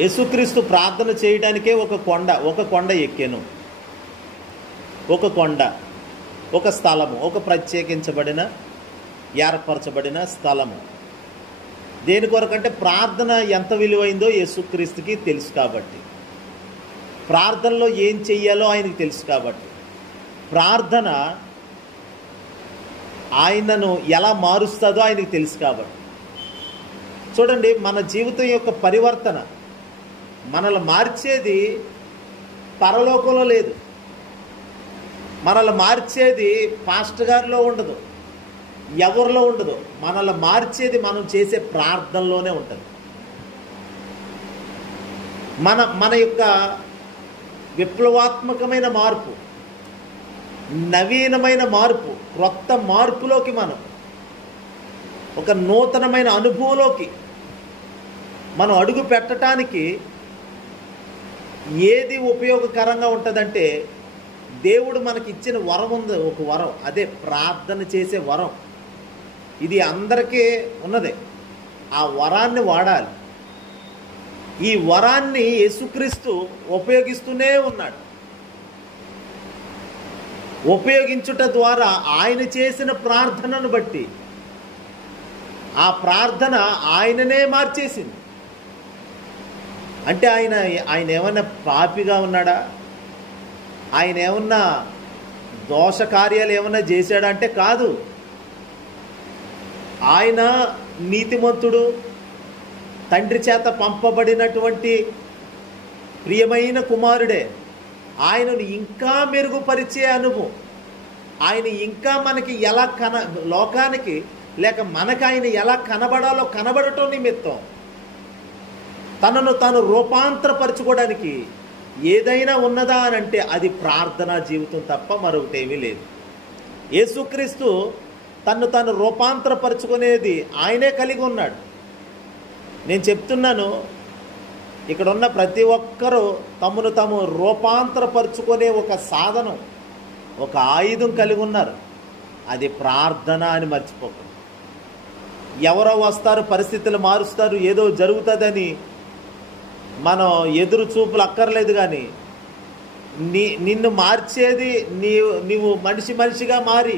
యేసుక్రీస్తు ప్రార్థన చేయడానికే ఒక కొండ ఎక్కాను. ఒక కొండ, ఒక స్థలము, ఒక ప్రత్యేకించబడిన ఏర్పరచబడిన స్థలము. దేని కొరకంటే ప్రార్థన ఎంత విలువైందో యేసుక్రీస్తుకి తెలుసు కాబట్టి, ప్రార్థనలో ఏం చెయ్యాలో ఆయనకి తెలుసు కాబట్టి, ప్రార్థన ఆయనను ఎలా మారుస్తుందో ఆయనకి తెలుసు కాబట్టి. చూడండి, మన జీవితం యొక్క పరివర్తన మనల్ని మార్చేది పరలోకంలో లేదు, మనల్ని మార్చేది పాస్టర్ గారిలో ఉండదు, ఎవరిలో ఉండదు. మనల్ని మార్చేది మనం చేసే ప్రార్థనలోనే ఉంటుంది. మన యొక్క విప్లవాత్మకమైన మార్పు, నవీనమైన మార్పు, క్రొత్త మార్పులోకి మనం ఒక నూతనమైన అనుభవంలోకి మనం అడుగు పెట్టడానికి ఏది ఉపయోగకరంగా ఉంటుందంటే, దేవుడు మనకి ఇచ్చిన వరం ఉంది, ఒక వరం, అదే ప్రార్థన చేసే వరం. ఇది అందరికీ ఉన్నదే. ఆ వరాన్ని వాడాలి. ఈ వరాన్ని యేసుక్రీస్తు ఉపయోగిస్తూనే ఉన్నాడు. ఉపయోగించుట ద్వారా ఆయన చేసిన ప్రార్థనను బట్టి ఆ ప్రార్థన ఆయననే మార్చేసింది. అంటే ఆయన ఏమన్నా పాపిగా ఉన్నాడా? ఆయన ఏమన్నా దోష కార్యాలు ఏమన్నా చేశాడా అంటే కాదు. ఆయన నీతిమంతుడు, తండ్రి చేత పంపబడినటువంటి ప్రియమైన కుమారుడే. ఆయనను ఇంకా మెరుగుపరిచే అనుభవం, ఆయన ఇంకా మనకి ఎలా లోకానికి లేక మనకు ఆయన ఎలా కనబడాలో కనబడటం నిమిత్తం తనను తాను రూపాంతరపరచుకోవడానికి ఏదైనా ఉన్నదా అని అంటే అది ప్రార్థనా జీవితం తప్ప మరొకటేమీ లేదు. యేసుక్రీస్తు తను తాను రూపాంతరపరచుకునేది ఆయనే కలిగి ఉన్నాడు. నేను చెప్తున్నాను, ఇక్కడ ఉన్న ప్రతి ఒక్కరూ తమను తాము రూపాంతరపరచుకునే ఒక సాధనం, ఒక ఆయుధం కలిగి ఉన్నారు. అది ప్రార్థన అని మర్చిపోకండి. ఎవరో వస్తారు, పరిస్థితులు మారుస్తారు, ఏదో జరుగుతుందని మనం ఎదురు చూపులు అక్కర్లేదు. కానీ నిన్ను మార్చేది నీవు మనిషిగా మారి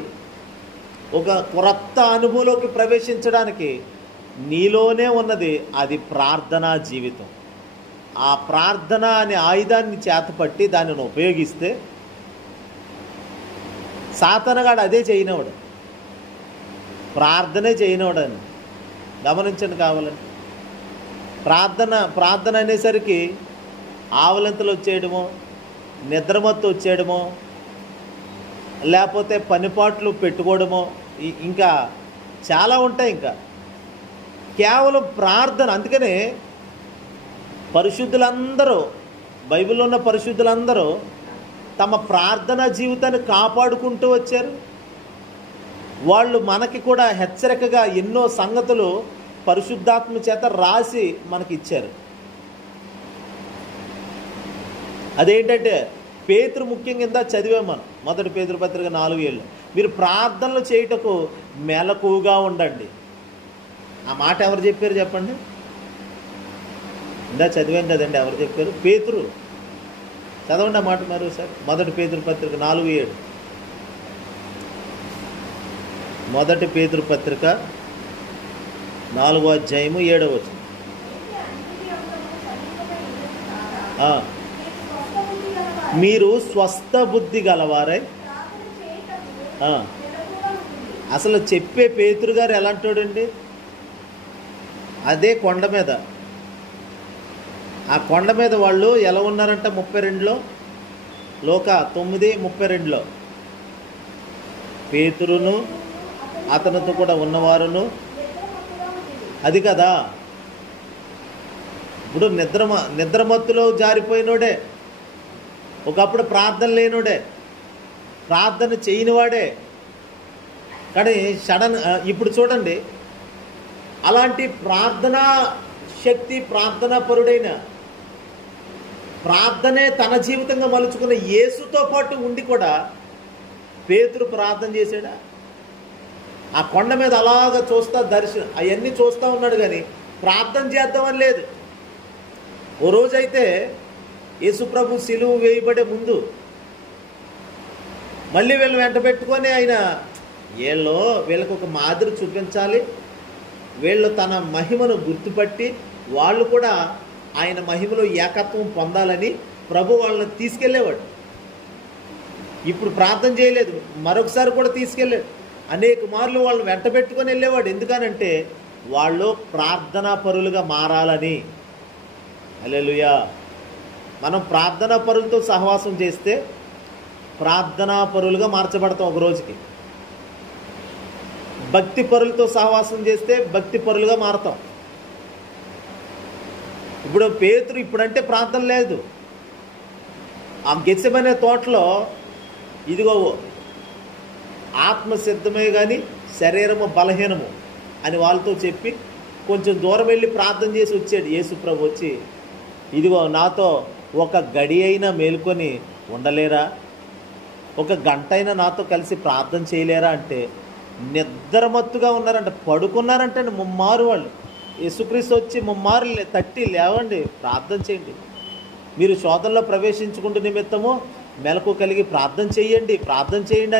ఒక క్రొత్త అనుభవంలోకి ప్రవేశించడానికి నీలోనే ఉన్నది, అది ప్రార్థనా జీవితం. ఆ ప్రార్థన అనే ఆయుధాన్ని చేతపట్టి దానిని ఉపయోగిస్తే సాతానుగాడు అదే చేయనివాడు, ప్రార్థనే చేయనివాడు అని గమనించండి. కావాలంటే ప్రార్థన అనేసరికి ఆవలింతలు వచ్చేయడమో, నిద్రమత్తు వచ్చేయడమో, లేకపోతే పనిపాట్లు పెట్టుకోవడమో, ఇంకా చాలా ఉంటాయి. ఇంకా కేవలం ప్రార్థన. అందుకనే పరిశుద్ధులందరూ, బైబిల్లో ఉన్న పరిశుద్ధులందరూ తమ ప్రార్థనా జీవితాన్ని కాపాడుకుంటూ వచ్చారు. వాళ్ళు మనకి కూడా హెచ్చరికగా ఎన్నో సంగతులు పరిశుద్ధాత్మ చేత రాసి మనకి ఇచ్చారు. అదేంటంటే పేతురు ముఖ్యంగా కింద చదివే మనం మొదటి పేతురు పత్రిక 4:7 మీరు ప్రార్థనలు చేయుటకు మెలకువగా ఉండండి. ఆ మాట ఎవరు చెప్పారు చెప్పండి? ఇందా చదివాం కదండి, ఎవరు చెప్పారు? పేతురు. చదవండి ఆ మాట మరోసారి. మొదటి పేతురు పత్రిక 4:7. మొదటి పేతురు పత్రిక 4వ అధ్యాయము 7వ వచనం. మీరు స్వస్థ బుద్ధి గలవారై. అసలు చెప్పే పేతురు గారు ఎలాంటోడండి? అదే కొండ మీద, ఆ కొండ మీద వాళ్ళు ఎలా ఉన్నారంట? 32లో, లోక 9:32లో పేతురును అతనితో కూడా ఉన్నవారును. అది కదా, ఇప్పుడు నిద్రమత్తులో జారిపోయినోడే, ఒకప్పుడు ప్రార్థన లేనోడే, ప్రార్థన చేయనివాడే. కానీ ఇప్పుడు చూడండి, అలాంటి ప్రార్థనా శక్తి, ప్రార్థనా పరుడైన, ప్రార్థనే తన జీవితంగా మలుచుకున్న యేసుతో పాటు ఉండి కూడా పేతురు ప్రార్థన చేశాడా? ఆ కొండ మీద అలాగా చూస్తా, దర్శనం అవన్నీ చూస్తూ ఉన్నాడు, కానీ ప్రార్థన చేద్దామని లేదు. ఓ రోజైతే యేసుప్రభు సిలువ వేయబడే ముందు మళ్ళీ వీళ్ళు వెంట పెట్టుకొని ఆయన వీళ్ళకు ఒక మాదిరి చూపించాలి, వీళ్ళు తన మహిమను గుర్తుపట్టి వాళ్ళు కూడా ఆయన మహిమలో ఏకత్వం పొందాలని ప్రభు వాళ్ళని తీసుకెళ్ళేవాడు. ఇప్పుడు ప్రార్థన చేయలేదు, మరొకసారి కూడా తీసుకెళ్ళాడు. అనేక మార్లు వాళ్ళని వెంట పెట్టుకొని వెళ్ళేవాడు. ఎందుకనంటే వాళ్ళు ప్రార్థనా పరులుగా మారాలని. హల్లెలూయా. మనం ప్రార్థనా పరులతో సహవాసం చేస్తే ప్రార్థనా పరులుగా మార్చబడతాం ఒక రోజుకి. భక్తి పరులతో సహవాసం చేస్తే భక్తి పరులుగా మారతాం. ఇప్పుడు పేతురు ఇప్పుడంటే ప్రార్థన లేదు. ఆ గెత్సెమనే తోటలో ఇదిగో ఆత్మ సిద్ధమే కానీ శరీరము బలహీనము అని వాళ్ళతో చెప్పి కొంచెం దూరం వెళ్ళి ప్రార్థన చేసి వచ్చాడు. యేసుప్రభు వచ్చి, ఇదిగో నాతో ఒక గడి అయినా మేలుకొని ఉండలేరా, ఒక గంట అయినా నాతో కలిసి ప్రార్థన చేయలేరా అంటే నిద్రమత్తుగా ఉన్నారంట, పడుకున్నారంటే ముమ్మారు వాళ్ళు. యేసుక్రీస్తు వచ్చి ముమ్మారు తట్టి, లేవండి ప్రార్థన చేయండి, మీరు శోధనలో ప్రవేశించుకుంటూ నిమిత్తము మెలకు కలిగి ప్రార్థన చేయండి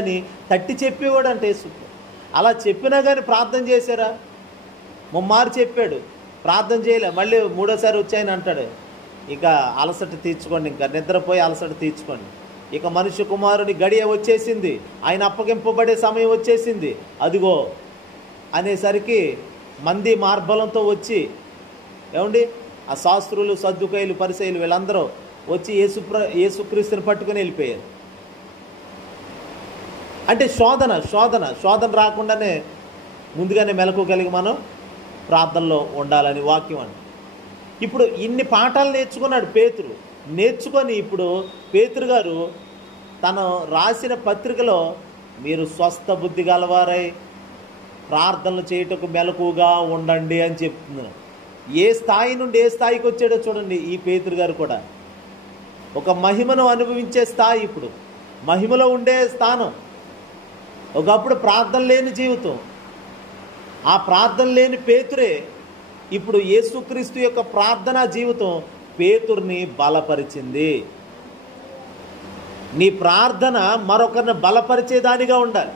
అని తట్టి చెప్పేవాడు అంటే యేసు. అలా చెప్పినా కానీ ప్రార్థన చేశారా? ముమ్మారు చెప్పాడు, ప్రార్థన చేయలే. మళ్ళీ మూడోసారి వచ్చాయని అంటాడు, ఇక అలసట తీర్చుకోండి, ఇంకా నిద్రపోయి అలసట తీర్చుకోండి, ఇక మనుష్య కుమారుని గడియ వచ్చేసింది, ఆయన అప్పగింపబడే సమయం వచ్చేసింది, అదిగో అనేసరికి మంది మార్బలంతో వచ్చి, ఏమండి ఆ శాస్త్రులు సద్దుకైలు పరిసయ్యులు వీళ్ళందరూ వచ్చి యేసుక్రీస్తుని పట్టుకుని వెళ్ళిపోయారు. అంటే శోధన రాకుండానే ముందుగానే మెలకు కలిగి మనం ప్రార్థనలో ఉండాలని వాక్యం అండి. ఇప్పుడు ఇన్ని పాఠాలు నేర్చుకున్నాడు పేతురు. నేర్చుకొని ఇప్పుడు పేతురు గారు తను రాసిన పత్రికలో మీరు స్వస్థ బుద్ధి గలవారై ప్రార్థనలు చేయుటకు మెలకుగా ఉండండి అని చెప్తున్నాను. ఏ స్థాయి నుండి ఏ స్థాయికి వచ్చాడో చూడండి. ఈ పేతురు గారు కూడా ఒక మహిమను అనుభవించే స్థాయి, ఇప్పుడు మహిమలో ఉండే స్థానం. ఒకప్పుడు ప్రార్థన లేని జీవితం. ఆ ప్రార్థన లేని పేతురే ఇప్పుడు యేసుక్రీస్తు యొక్క ప్రార్థనా జీవితం పేతుర్ని బలపరిచింది. నీ ప్రార్థన మరొకరిని బలపరిచేదానిగా ఉండాలి.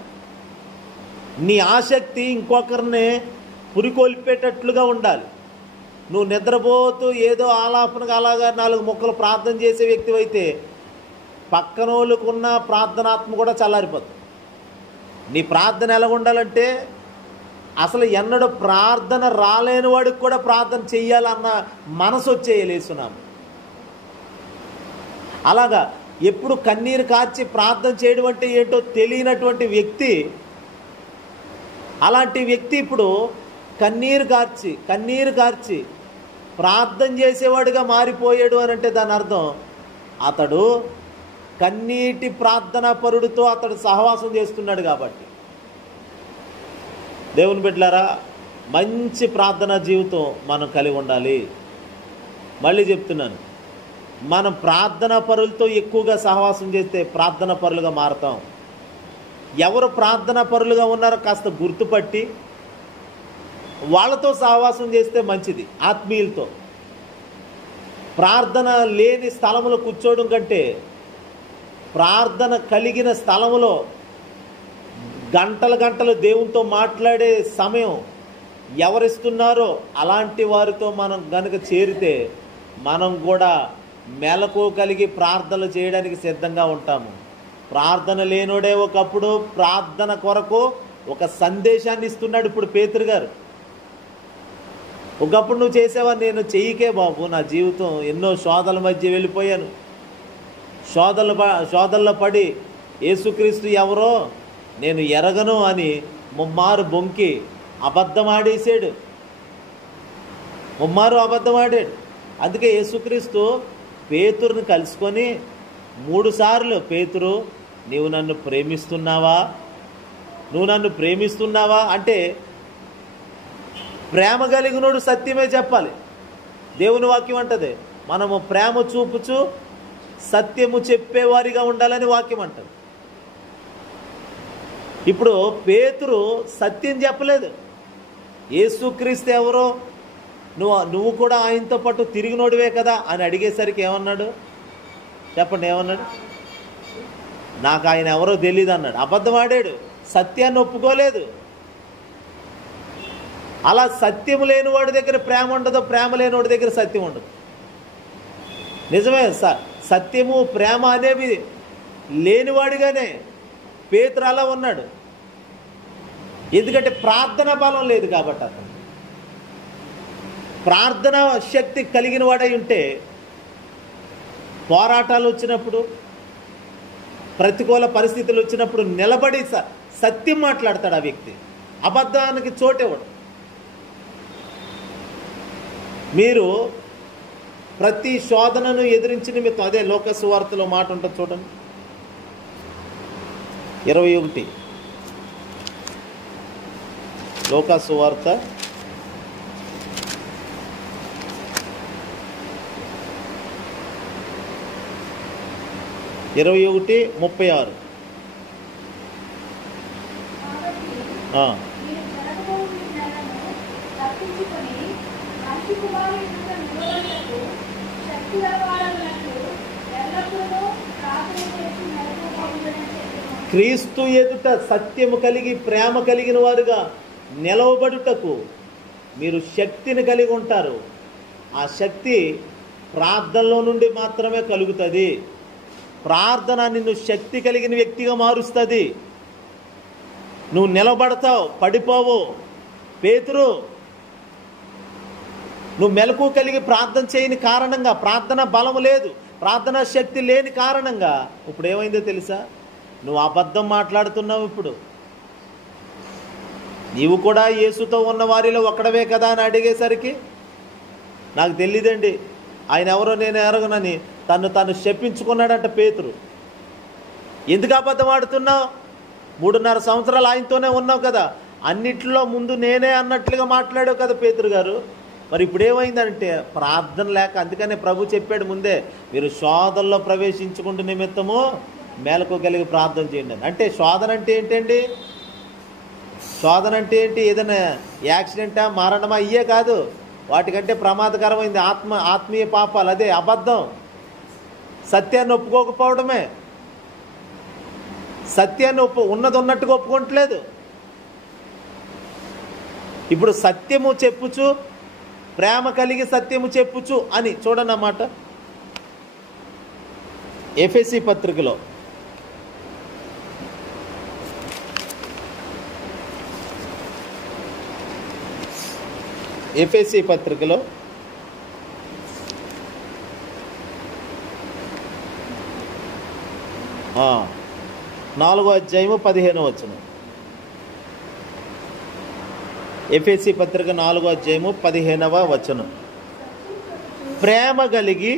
నీ ఆసక్తి ఇంకొకరిని పురికొల్పేటట్లుగా ఉండాలి. నువ్వు నిద్రపోతూ ఏదో ఆలాపనగా అలాగా 4 ముక్కలు ప్రార్థన చేసే వ్యక్తి అయితే పక్కనోళ్ళకున్న ప్రార్థనాత్మ కూడా చల్లారిపోతుంది. నీ ప్రార్థన ఎలా ఉండాలంటే అసలు ఎన్నడూ ప్రార్థన రాలేని వాడికి కూడా ప్రార్థన చెయ్యాలన్న మనసు వచ్చేయలేసున్నాము. అలాగా ఎప్పుడు కన్నీరు కార్చి ప్రార్థన చేయడం అంటే ఏంటో తెలియనటువంటి వ్యక్తి, అలాంటి వ్యక్తి ఇప్పుడు కన్నీరు కార్చి ప్రార్థన చేసేవాడిగా మారిపోయాడు అని అంటే దాని అర్థం అతడు కన్నీటి ప్రార్థనా పరుడితో అతడు సహవాసం చేస్తున్నాడు. కాబట్టి దేవుని బిడ్డలారా, మంచి ప్రార్థనా జీవితం మనం కలిగి ఉండాలి. మళ్ళీ చెప్తున్నాను, మనం ప్రార్థనా పరులతో ఎక్కువగా సహవాసం చేస్తే ప్రార్థనా పరులుగా మారతాం. ఎవరు ప్రార్థనా పరులుగా ఉన్నారో కాస్త గుర్తుపట్టి వాళ్ళతో సహవాసం చేస్తే మంచిది. ఆత్మీయులతో ప్రార్థన లేని స్థలములో కూర్చోవడం కంటే ప్రార్థన కలిగిన స్థలములో గంటలు దేవునితో మాట్లాడే సమయం ఎవరిస్తున్నారో అలాంటి వారితో మనం గనుక చేరితే మనం కూడా మెలకు కలిగి ప్రార్థనలు చేయడానికి సిద్ధంగా ఉంటాము. ప్రార్థన లేనోడే ఒకప్పుడు ప్రార్థన కొరకు ఒక సందేశాన్ని ఇస్తున్నాడు. ఇప్పుడు పేతురు గారు, ఒకప్పుడు నువ్వు చేసేవా, నేను చెయ్యికే బాబు, నా జీవితం ఎన్నో శోధనల మధ్య వెళ్ళిపోయాను, శోధనలో పడి యేసుక్రీస్తు ఎవరో నేను ఎరగను అని ముమ్మారు బొంకి అబద్ధమాడేశాడు. అందుకే యేసుక్రీస్తు పేతురుని కలుసుకొని 3 సార్లు, పేతురు నువ్వు నన్ను ప్రేమిస్తున్నావా అంటే ప్రేమ కలిగినోడు సత్యమే చెప్పాలి. దేవుని వాక్యం అంటది మనము ప్రేమ చూపుచు సత్యము చెప్పేవారిగా ఉండాలని వాక్యం అంటది. ఇప్పుడు పేతురు సత్యం చెప్పలేదు. యేసుక్రీస్తు ఎవరో నువ్వు కూడా ఆయనతో పాటు తిరిగినోడివే కదా అని అడిగేసరికి ఏమన్నాడు చెప్పండి, ఏమన్నాడు? నాకు ఆయన ఎవరో తెలియదు అన్నాడు. అబద్ధం ఆడాడు, సత్యాన్ని ఒప్పుకోలేదు. అలా సత్యం లేని వాడి దగ్గర ప్రేమ ఉండదు, ప్రేమ లేని వాడి దగ్గర సత్యం ఉండదు. నిజమే, సత్యము ప్రేమ అనేవి లేనివాడిగానే పేతురు అలా ఉన్నాడు. ఎందుకంటే ప్రార్థనా బలం లేదు కాబట్టి. అతను ప్రార్థనా శక్తి కలిగిన వాడై ఉంటే పోరాటాలు వచ్చినప్పుడు, ప్రతికూల పరిస్థితులు వచ్చినప్పుడు నిలబడి సత్యం మాట్లాడతాడు ఆ వ్యక్తి. అబద్ధానికి చోటేవాడు. మీరు ప్రతి శోధనను ఎదిరించి నిమిత్తం, అదే లోక సువార్తలో మాట ఉంటుంది చూడండి, 21 లోక సువార్త 21:36. క్రీస్తు ఎదుట సత్యము కలిగి ప్రేమ కలిగిన వారుగా నిలవబడుటకు మీరు శక్తిని కలిగి ఉంటారు. ఆ శక్తి ప్రార్థనలో నుండి మాత్రమే కలుగుతుంది. ప్రార్థన నిన్ను శక్తి కలిగిన వ్యక్తిగా మారుస్తుంది. నువ్వు నిలబడతావు, పడిపోవు. పేతురు, నువ్వు మెలకు కలిగి ప్రార్థన చేయని కారణంగా, ప్రార్థన బలము లేదు, ప్రార్థనా శక్తి లేని కారణంగా ఇప్పుడు ఏమైందో తెలుసా? నువ్వు అబద్ధం మాట్లాడుతున్నావు. ఇప్పుడు నీవు కూడా యేసుతో ఉన్న వారిలో ఒక్కడవే కదా అని అడిగేసరికి నాకు తెలియదండి, ఆయన ఎవరో నేను ఎరగనని తను శపించుకున్నాడంట పేతురు. ఎందుకు అబద్ధం ఆడుతున్నావు? 3.5 సంవత్సరాలు ఆయనతోనే ఉన్నావు కదా, అన్నిట్లో ముందు నేనే అన్నట్లుగా మాట్లాడావు కదా పేతురు గారు. మరి ఇప్పుడు ఏమైందంటే ప్రార్థన లేక. అందుకనే ప్రభు చెప్పాడు ముందే, మీరు శోధనలో ప్రవేశించుకుంటూ నిమిత్తము మేలకు కలిగి ప్రార్థన చేయండి అని. అంటే శోధన అంటే ఏంటండి? శోధన అంటే ఏంటి? ఏదైనా యాక్సిడెంటా, మరణమా? ఇయే కాదు. వాటికంటే ప్రమాదకరమైంది ఆత్మీయ పాపాలు. అదే అబద్ధం, సత్యాన్ని ఒప్పుకోకపోవడమే. సత్యాన్ని ఉన్నది ఉన్నట్టుగా ఒప్పుకోవట్లేదు. ఇప్పుడు సత్యము చెప్పుచు, ప్రేమ కలిగి సత్యము చెప్పుచు అని చూడండి అన్నమాట. ఎఫెసీ పత్రికలో ఎఫెసీ పత్రికలో 4వ అధ్యాయము 15వ వచనం. ఎఫెసీ పత్రిక 4వ అధ్యాయము 15వ వచనం. ప్రేమ కలిగి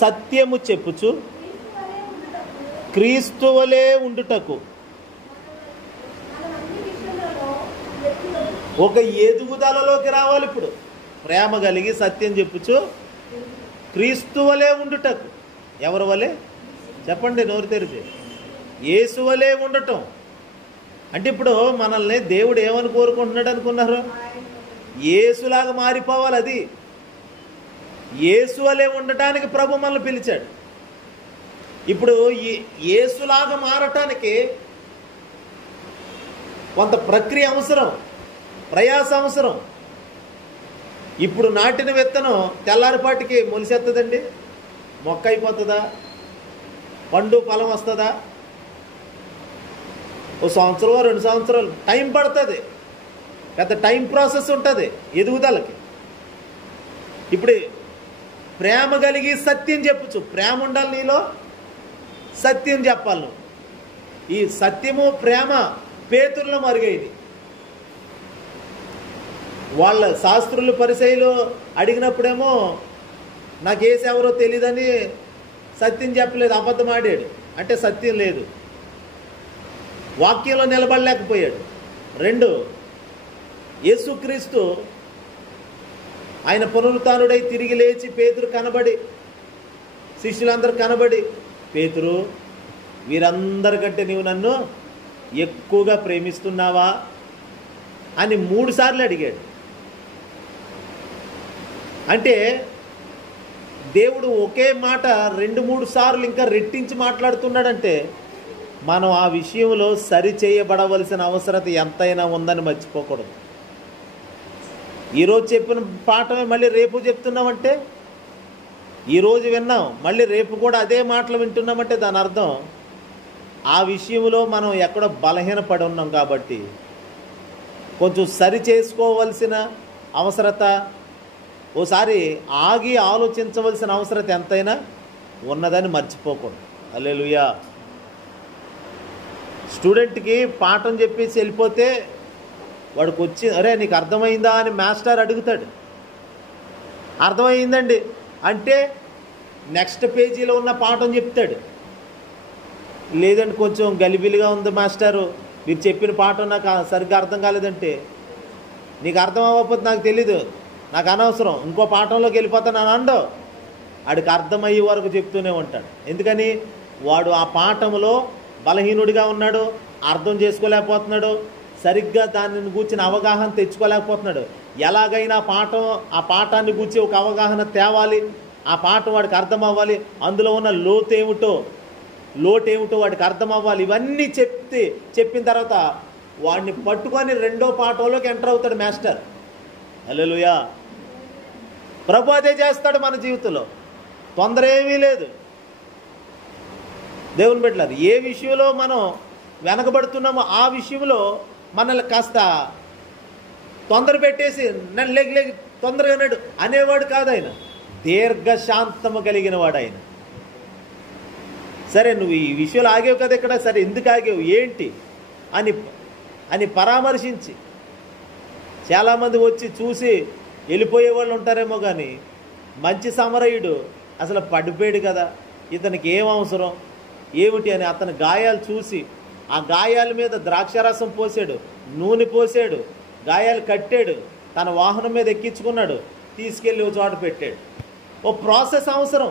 సత్యము చెప్పుచు క్రీస్తు వలె ఉండుటకు. ఒక ఎదుగుదలలోకి రావాలి. ఇప్పుడు ప్రేమ కలిగి సత్యం చెప్పుచు క్రీస్తు వలె ఉండుటకు. ఎవరి వలె చెప్పండి, నోరు తెరిచి. యేసు వలె ఉండటం అంటే ఇప్పుడు మనల్ని దేవుడు ఏమని కోరుకుంటున్నాడు అనుకున్నారు? యేసులాగా మారిపోవాలి. అది యేసు వలె ఉండటానికి ప్రభు మనల్ని పిలిచాడు. ఇప్పుడు యేసులాగా మారటానికి కొంత ప్రక్రియ అవసరం, ప్రయాస అవసరం. ఇప్పుడు నాటిన విత్తనం తెల్లారిపాటికి మొలిసెత్తదండి? మొక్క అయిపోతుందా? పండు ఫలం వస్తుందా? ఓ సంవత్సరం 2 సంవత్సరాలు టైం పడుతుంది. పెద్ద టైం ప్రాసెస్ ఉంటుంది ఎదుగుదలకి. ఇప్పుడు ప్రేమ కలిగి సత్యం చెప్పచ్చు. ప్రేమ ఉండాలి నీలో, సత్యం చెప్పాలి నువ్వు. ఈ సత్యము ప్రేమ పేతురులో మరుగైంది. వాళ్ళ శాస్త్రులు పరిసయ్యులు అడిగినప్పుడేమో నాకు యేసు ఎవరో తెలియదని సత్యం చెప్పలేదు, అబద్ధం ఆడాడు. అంటే సత్యం లేదు, వాక్యంలో నిలబడలేకపోయాడు. 2, యేసుక్రీస్తు ఆయన పునరుత్థానుడై తిరిగి లేచి పేతురు కనబడి, శిష్యులందరూ కనబడి, పేతురు వీరందరికంటే నీవు నన్ను ఎక్కువగా ప్రేమిస్తున్నావా అని 3 సార్లు అడిగాడు. అంటే దేవుడు ఒకే మాట 2-3 సార్లు ఇంకా రెట్టించి మాట్లాడుతున్నాడంటే మనం ఆ విషయంలో సరి చేయబడవలసిన అవసరత ఎంతైనా ఉందని మర్చిపోకూడదు. ఈరోజు చెప్పిన పాఠమే మళ్ళీ రేపు చెప్తున్నామంటే, ఈరోజు విన్నాం మళ్ళీ రేపు కూడా అదే మాటలు వింటున్నామంటే దాని అర్థం ఆ విషయంలో మనం ఎక్కడో బలహీనపడి ఉన్నాం కాబట్టి కొంచెం సరి చేసుకోవలసిన అవసరత, ఓసారి ఆగి ఆలోచించవలసిన అవసరత ఎంతైనా ఉన్నదని మర్చిపోకూడదు. హల్లెలూయా. స్టూడెంట్కి పాఠం చెప్పేసి వెళ్ళిపోతే వాడికి వచ్చి అరే నీకు అర్థమైందా అని మాస్టర్ అడుగుతాడు. అర్థమైందండి అంటే నెక్స్ట్ పేజీలో ఉన్న పాఠం చెప్తాడు. లేదంటే కొంచెం గలిబిలిగా ఉంది మాస్టారు, మీరు చెప్పిన పాఠం నాకు సరిగ్గా అర్థం కాలేదంటే, నీకు అర్థం అవ్వకపోతే నాకు తెలీదు, నాకు అనవసరం, ఇంకో పాఠంలోకి వెళ్ళిపోతాను అని అండవు. వాడికి అర్థమయ్యే వరకు చెప్తూనే ఉంటాడు. ఎందుకని వాడు ఆ పాఠంలో బలహీనుడిగా ఉన్నాడు, అర్థం చేసుకోలేకపోతున్నాడు, సరిగ్గా దానిని గూర్చిన అవగాహన తెచ్చుకోలేకపోతున్నాడు. ఎలాగైనా ఆ పాఠాన్ని గూర్చి ఒక అవగాహన తేవాలి, ఆ పాఠం వాడికి అర్థం అవ్వాలి, అందులో ఉన్న లోటేమిటో వాడికి అర్థం అవ్వాలి. ఇవన్నీ చెప్పిన తర్వాత వాడిని పట్టుకొని 2వ పాఠంలోకి ఎంటర్ అవుతాడు మాస్టర్. హల్లెలూయా. ప్రభు అదే చేస్తాడు మన జీవితంలో, తొందర ఏమీ లేదు. దేవుని బిడ్డలారా, ఏ విషయంలో మనం వెనకబడుతున్నామో ఆ విషయంలో మనల్ని కాస్త తొందర పెట్టేసి నన్ను లేగి తొందరగా నడు అనేవాడు కాదు ఆయన. దీర్ఘశాంతము కలిగిన వాడు ఆయన. సరే నువ్వు ఈ విషయంలో ఆగేవు కదా ఇక్కడ, సరే ఎందుకు ఆగేవు ఏంటి అని పరామర్శించి, చాలామంది వచ్చి చూసి వెళ్ళిపోయే వాళ్ళు ఉంటారేమో, కానీ మంచి సమరయుడు అసలు పడిపోయాడు కదా, ఇతనికి ఏం అవసరం ఏమిటి అని అతని గాయాలు చూసి ఆ గాయాల మీద ద్రాక్షారసం పోసాడు, నూనె పోసాడు, గాయాలు కట్టాడు, తన వాహనం మీద ఎక్కించుకున్నాడు, తీసుకెళ్ళి ఒక చోట పెట్టాడు. ఓ ప్రాసెస్ అవసరం.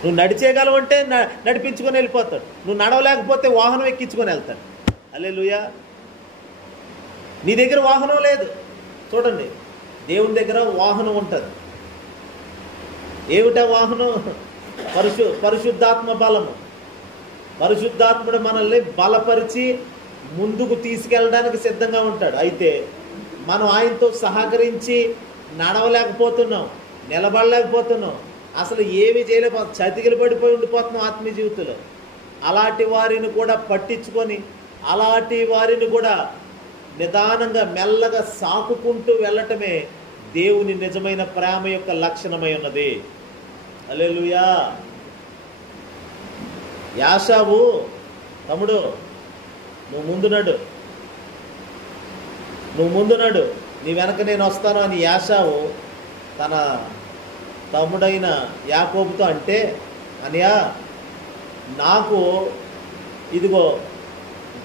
నువ్వు నడిచేయగలవంటే నడిపించుకొని వెళ్ళిపోతాడు, నువ్వు నడవలేకపోతే వాహనం ఎక్కించుకొని వెళ్తాడు. హల్లెలూయా. నీ దగ్గర వాహనం లేదు, చూడండి దేవుని దగ్గర వాహనం ఉంటుంది. ఏమిటా వాహనం? పరిశుద్ధాత్మ బలము. పరిశుద్ధాత్ముడు మనల్ని బలపరిచి ముందుకు తీసుకెళ్ళడానికి సిద్ధంగా ఉంటాడు. అయితే మనం ఆయనతో సహకరించి నడవలేకపోతున్నాం, నిలబడలేకపోతున్నాం, అసలు ఏమీ చేయలేకపోతున్నాం, చతికిలు పడిపోయి ఉండిపోతున్నాం ఆత్మీయ జీవితంలో. అలాంటి వారిని కూడా పట్టించుకొని, అలాంటి వారిని కూడా నిదానంగా మెల్లగా సాకుకుంటూ వెళ్ళటమే దేవుని నిజమైన ప్రేమ యొక్క లక్షణమై ఉన్నది. హల్లెలూయా. యాషావు, తమ్ముడు నువ్వు ముందు నడు, నీ వెనక నేను వస్తాను అని యాషావు తన తమ్ముడైన యాకోబుతో అంటే, అనియా నాకు ఇదిగో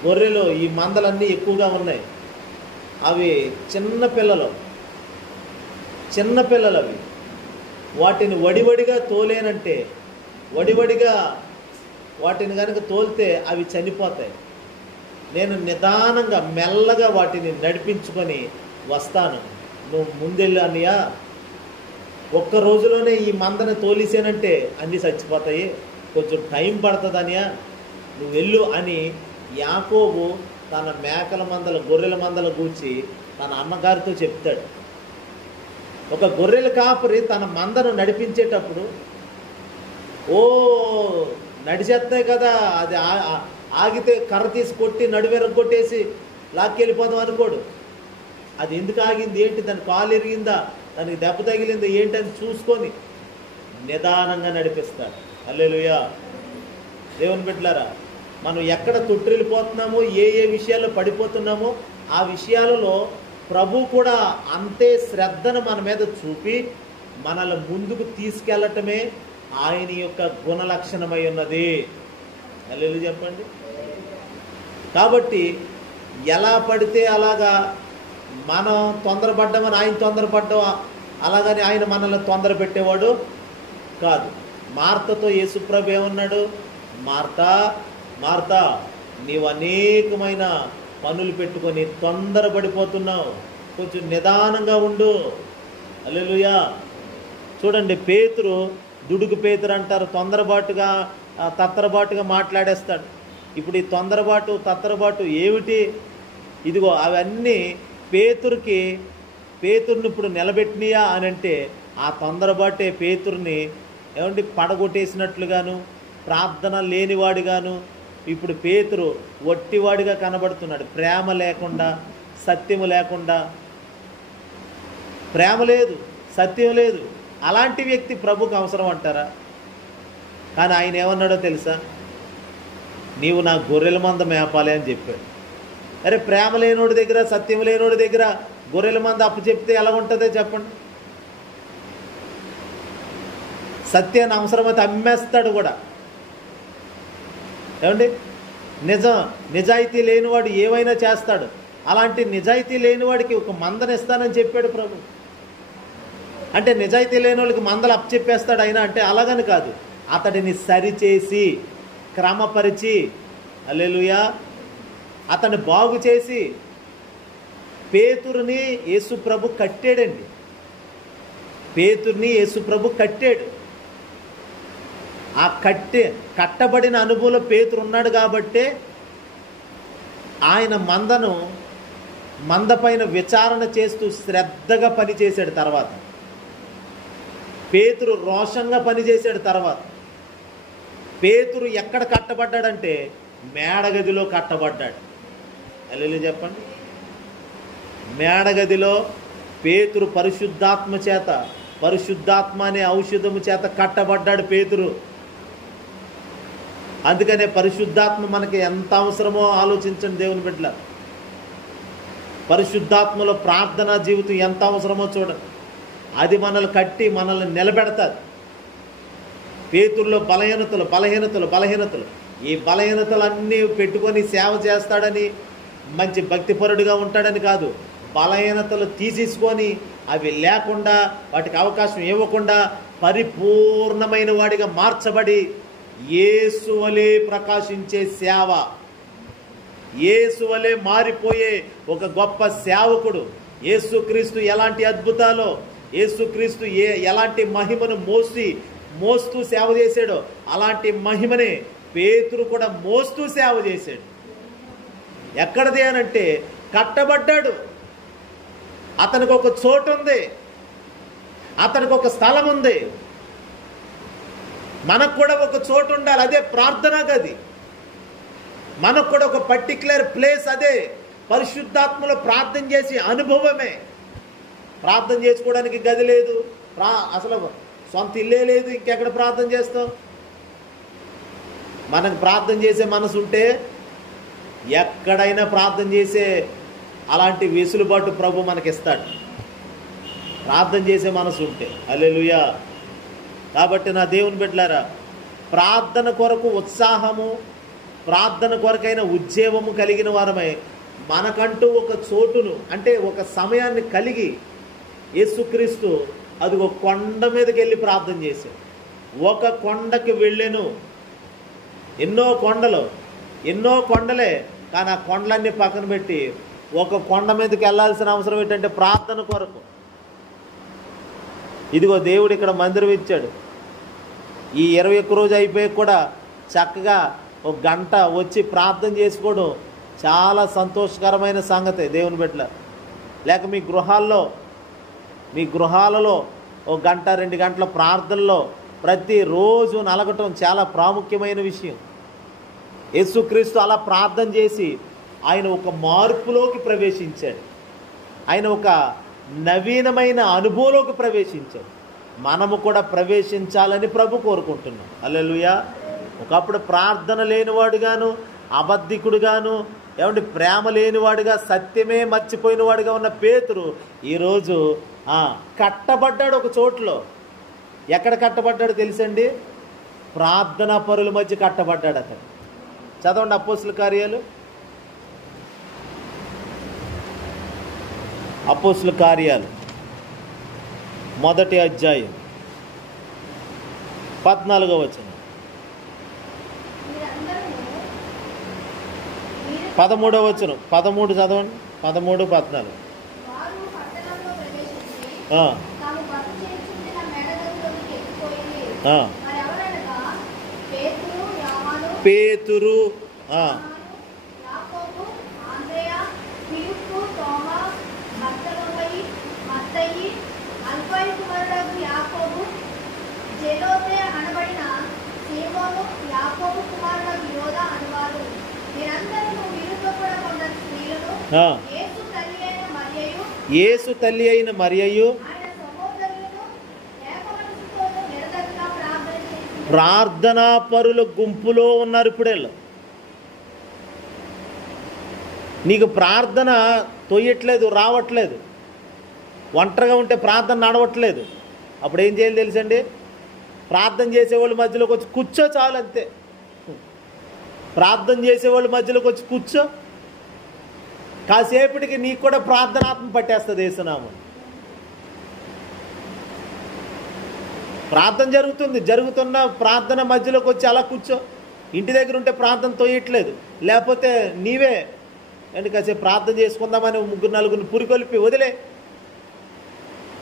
గొర్రెలు ఈ మందలన్నీ ఎక్కువగా ఉన్నాయి, అవి చిన్న పిల్లలు అవి, వాటిని వడివడిగా తోలేనంటే, వడివడిగా వాటిని కనుక తోలితే అవి చనిపోతాయి. నేను నిదానంగా మెల్లగా వాటిని నడిపించుకొని వస్తాను, నువ్వు ముందెళ్ళు అన్నయ్యా. ఒక్క రోజులోనే ఈ మందను తోలిసేనంటే అన్నీ చచ్చిపోతాయి, కొంచెం టైం పడుతుంది అన్నయ్యా, నువ్వు వెళ్ళు అని యాకోబు తన మేకల మందల గొర్రెల మందల గూర్చి తన అమ్మగారితో చెప్తాడు. ఒక గొర్రెల కాపరి తన మందను నడిపించేటప్పుడు నడిచేస్తాయి కదా, అది ఆగితే కర్ర తీసి కొట్టి నడువెరగొట్టేసి లాక్కెళ్ళిపోదాం అనుకోడు. అది ఎందుకు ఆగింది, ఏంటి, దాని కాలు ఎరిగిందా, దానికి దెబ్బ తగిలిందా ఏంటని చూసుకొని నిదానంగా నడిపిస్తాడు. హల్లెలూయా. దేవుని బిడ్డలారా, మనం ఎక్కడ తొట్టిల్లిపోతున్నామో, ఏ విషయాల్లో పడిపోతున్నామో ఆ విషయాలలో ప్రభు కూడా అంతే శ్రద్ధను మన మీద చూపి మనల్ని ముందుకు తీసుకెళ్ళటమే ఆయన యొక్క గుణలక్షణమై ఉన్నది. హల్లెలూయా చెప్పండి. కాబట్టి ఎలా పడితే అలాగా మనం తొందరపడ్డామని ఆయన తొందరపడ్డాం అలాగని ఆయన మనల్ని తొందర పెట్టేవాడు కాదు. మార్తతో యేసుప్రభు ఏమన్నాడు, మార్తా నీవు అనేకమైన పనులు పెట్టుకొని తొందరపడిపోతున్నావు, కొంచెం నిదానంగా ఉండు. హల్లెలూయా. చూడండి, పేతురు దుడుకు పేతురు అంటారు, తొందరబాటుగా తత్తరబాటుగా మాట్లాడేస్తాడు. ఇప్పుడు ఈ తొందరబాటు తత్తరబాటు ఏమిటి? ఇదిగో అవన్నీ పేతురుని ఇప్పుడు నిలబెట్టినయా అని అంటే ఆ తొందరబాటే పేతుర్ని ఏమండి పడగొట్టేసినట్లుగాను, ప్రార్థన లేనివాడిగాను ఇప్పుడు పేతురు వట్టివాడిగా కనబడుతున్నాడు. ప్రేమ లేకుండా, సత్యము లేకుండా, ప్రేమ లేదు, సత్యం లేదు. అలాంటి వ్యక్తి ప్రభుకు అవసరం అంటారా? కానీ ఆయన ఏమన్నాడో తెలుసా? నీవు నా గొర్రెల మంద మేపాలి అని చెప్పాడు. అరే, ప్రేమ లేనోడి దగ్గర, సత్యం లేనోడి దగ్గర గొర్రెల మంద అప్పు చెప్తే ఎలా ఉంటుందో చెప్పండి. సత్యాన్ని అవసరమైతే అమ్మేస్తాడు కూడా. ఏమండి, నిజాయితీ లేనివాడు ఏమైనా చేస్తాడు. అలాంటి నిజాయితీ లేనివాడికి ఒక మందనిస్తానని చెప్పాడు ప్రభు. అంటే నిజాయితీ లేని వాళ్ళకి మందలు అప్పచెప్పేస్తాడు ఆయన అంటే అలాగని కాదు. అతడిని సరిచేసి, క్రమపరిచి, హల్లెలూయా, అతన్ని బాగు చేసి, పేతురుని యేసు ప్రభు కట్టాడండి. పేతుర్ని యేసు ప్రభు కట్టాడు. ఆ కట్టబడిన అనుభవంలో పేతురు ఉన్నాడు కాబట్టే ఆయన మంద పైన విచారణ చేస్తూ శ్రద్ధగా పనిచేశాడు. తర్వాత పేతురు రోషంగా పనిచేశాడు. తర్వాత పేతురు ఎక్కడ కట్టబడ్డాడంటే మేడగదిలో కట్టబడ్డాడు. హల్లెలూయా చెప్పండి. మేడగదిలో పేతురు పరిశుద్ధాత్మ అనే ఔషధము చేత కట్టబడ్డాడు పేతురు. అందుకనే పరిశుద్ధాత్మ మనకి ఎంత అవసరమో ఆలోచించండి దేవుని బిడ్డల. పరిశుద్ధాత్మలో ప్రార్థనా జీవితం ఎంత అవసరమో చూడండి. అది మనల్ని కట్టి మనల్ని నిలబెడతాది. పేతురులో బలహీనతలు ఈ బలహీనతలన్నీ పెట్టుకొని సేవ చేస్తాడని, మంచి భక్తిపరుడిగా ఉంటాడని కాదు. బలహీనతలు తీసేసుకొని అవి లేకుండా, వాటికి అవకాశం ఇవ్వకుండా పరిపూర్ణమైన వాడిగా మార్చబడి యేసు వలె ప్రకాశించే సేవ, యేసు వలె మారిపోయే ఒక గొప్ప సేవకుడు. యేసుక్రీస్తు ఎలాంటి అద్భుతాలో, యేసుక్రీస్తు ఎలాంటి మహిమను మోస్తూ సేవ చేశాడో అలాంటి మహిమనే పేతురు కూడా మోస్తూ సేవ చేశాడు. ఎక్కడది అనంటే కట్టబడ్డాడు. అతనికి ఒక చోటు ఉంది, అతనికి ఒక స్థలం ఉంది. మనకు కూడా ఒక చోటు ఉండాలి, అదే ప్రార్థనా గది. మనకు కూడా ఒక పర్టిక్యులర్ ప్లేస్, అదే పరిశుద్ధాత్మలో ప్రార్థన చేసి అనుభవమే. ప్రార్థన చేసుకోవడానికి గది లేదు, అసలు సొంత ఇల్లే లేదు, ఇంకెక్కడ ప్రార్థన చేస్తాం? మనకు ప్రార్థన చేసే మనసు ఉంటే ఎక్కడైనా ప్రార్థన చేసే అలాంటి వెసులుబాటు ప్రభు మనకిస్తాడు, ప్రార్థన చేసే మనసు ఉంటే. హల్లెలూయా. కాబట్టి నా దేవుని బిడ్డలారా, ప్రార్థన కొరకు ఉత్సాహము, ప్రార్థన కొరకైన ఉద్యమము కలిగిన వారమై మనకంటూ ఒక చోటును, అంటే ఒక సమయాన్ని కలిగి యేసుక్రీస్తు అది ఒక కొండ మీదకి వెళ్ళి ప్రార్థన చేశాడు. ఒక కొండకి వెళ్ళెను. ఎన్నో కొండలే, కానీ ఆ కొండలన్నీ పక్కన పెట్టి ఒక కొండ మీదకి వెళ్ళాల్సిన అవసరం ఏంటంటే ప్రార్థన కొరకు. ఇదిగో దేవుడు ఇక్కడ మందిరం ఇచ్చాడు. ఈ 21 రోజు అయిపోయి కూడా చక్కగా ఒక గంట వచ్చి ప్రార్థన చేసుకోవడం చాలా సంతోషకరమైన సంగతి దేవుని బిడ్డల. లేక మీ గృహాలలో ఒక గంట 2 గంటల ప్రార్థనలో ప్రతిరోజు నలగటం చాలా ప్రాముఖ్యమైన విషయం. యేసుక్రీస్తు అలా ప్రార్థన చేసి ఆయన ఒక మార్పులోకి ప్రవేశించాడు. ఆయన ఒక నవీనమైన అనుభవంలోకి ప్రవేశించాడు. మనము కూడా ప్రవేశించాలని ప్రభు కోరుకుంటున్నాం. హల్లెలూయా. ఒకప్పుడు ప్రార్థన లేనివాడుగాను, అబద్ధికుడుగాను, ఏమంటే ప్రేమ లేనివాడుగా, సత్యమే మర్చిపోయినవాడుగా ఉన్న పేతురు ఈరోజు కట్టబడ్డాడు ఒక చోట్లో. ఎక్కడ కట్టబడ్డాడు తెలుసండి? ప్రార్థనా పరుల మధ్య కట్టబడ్డాడు అతను. చదవండి అపోస్తుల కార్యాలు మొదటి అధ్యాయం 14వ వచనం, 13వ వచనం, 13 చదవండి, 13, 14. ఆ, తాము బస చేయుచుండిన మేడగదిలోనికి ఎక్కిపోయి, ఆ. మరెవరనగా పేతురు, యోహాను, పేతురు, ఆ, యాకోబు, ఆంద్రెయ, ఫిలిప్పు, తోమా, బర్తలోమయి, మత్తయి, అల్ఫాయి కుమారుడగు యాకోబు, జెలోతే అనబడిన సీమోను, యాకోబు కుమారుడగు యోదా అనువారు, వీరందరూ వీరితో కూడా కొందరు స్త్రీలను, ఆ. యేసు తల్లి అయిన మరియయు, యేసు తల్లి అయిన మరియయు ఆయన సహోదరులను ఏక మనసుతోనూ నిరతగా ప్రార్థన చేసి ప్రార్థనా పరుల గుంపులో ఉన్నారు. ఇప్పుడేళ్ళు నీకు ప్రార్థన తొయ్యట్లేదు, రావట్లేదు, ఒంటరిగా ఉంటే ప్రార్థన నడవట్లేదు. అప్పుడు ఏం చేయాలి తెలుసండి? ప్రార్థన చేసేవాళ్ళు మధ్యలోకి వచ్చి కూర్చో, చాలు, అంతే. ప్రార్థన చేసేవాళ్ళు మధ్యలోకి వచ్చి కూర్చో, కాసేపటికి నీకు కూడా ప్రార్థనాత్మ పట్టేస్తుంది. యేసునామం ప్రార్థన జరుగుతున్న ప్రార్థన మధ్యలోకి వచ్చి అలా కూర్చో. ఇంటి దగ్గర ఉంటే ప్రార్థన తోయట్లేదు, లేకపోతే నీవే అండి కాసేపు ప్రార్థన చేసుకుందామని 3-4 పురికొల్పి వదిలే.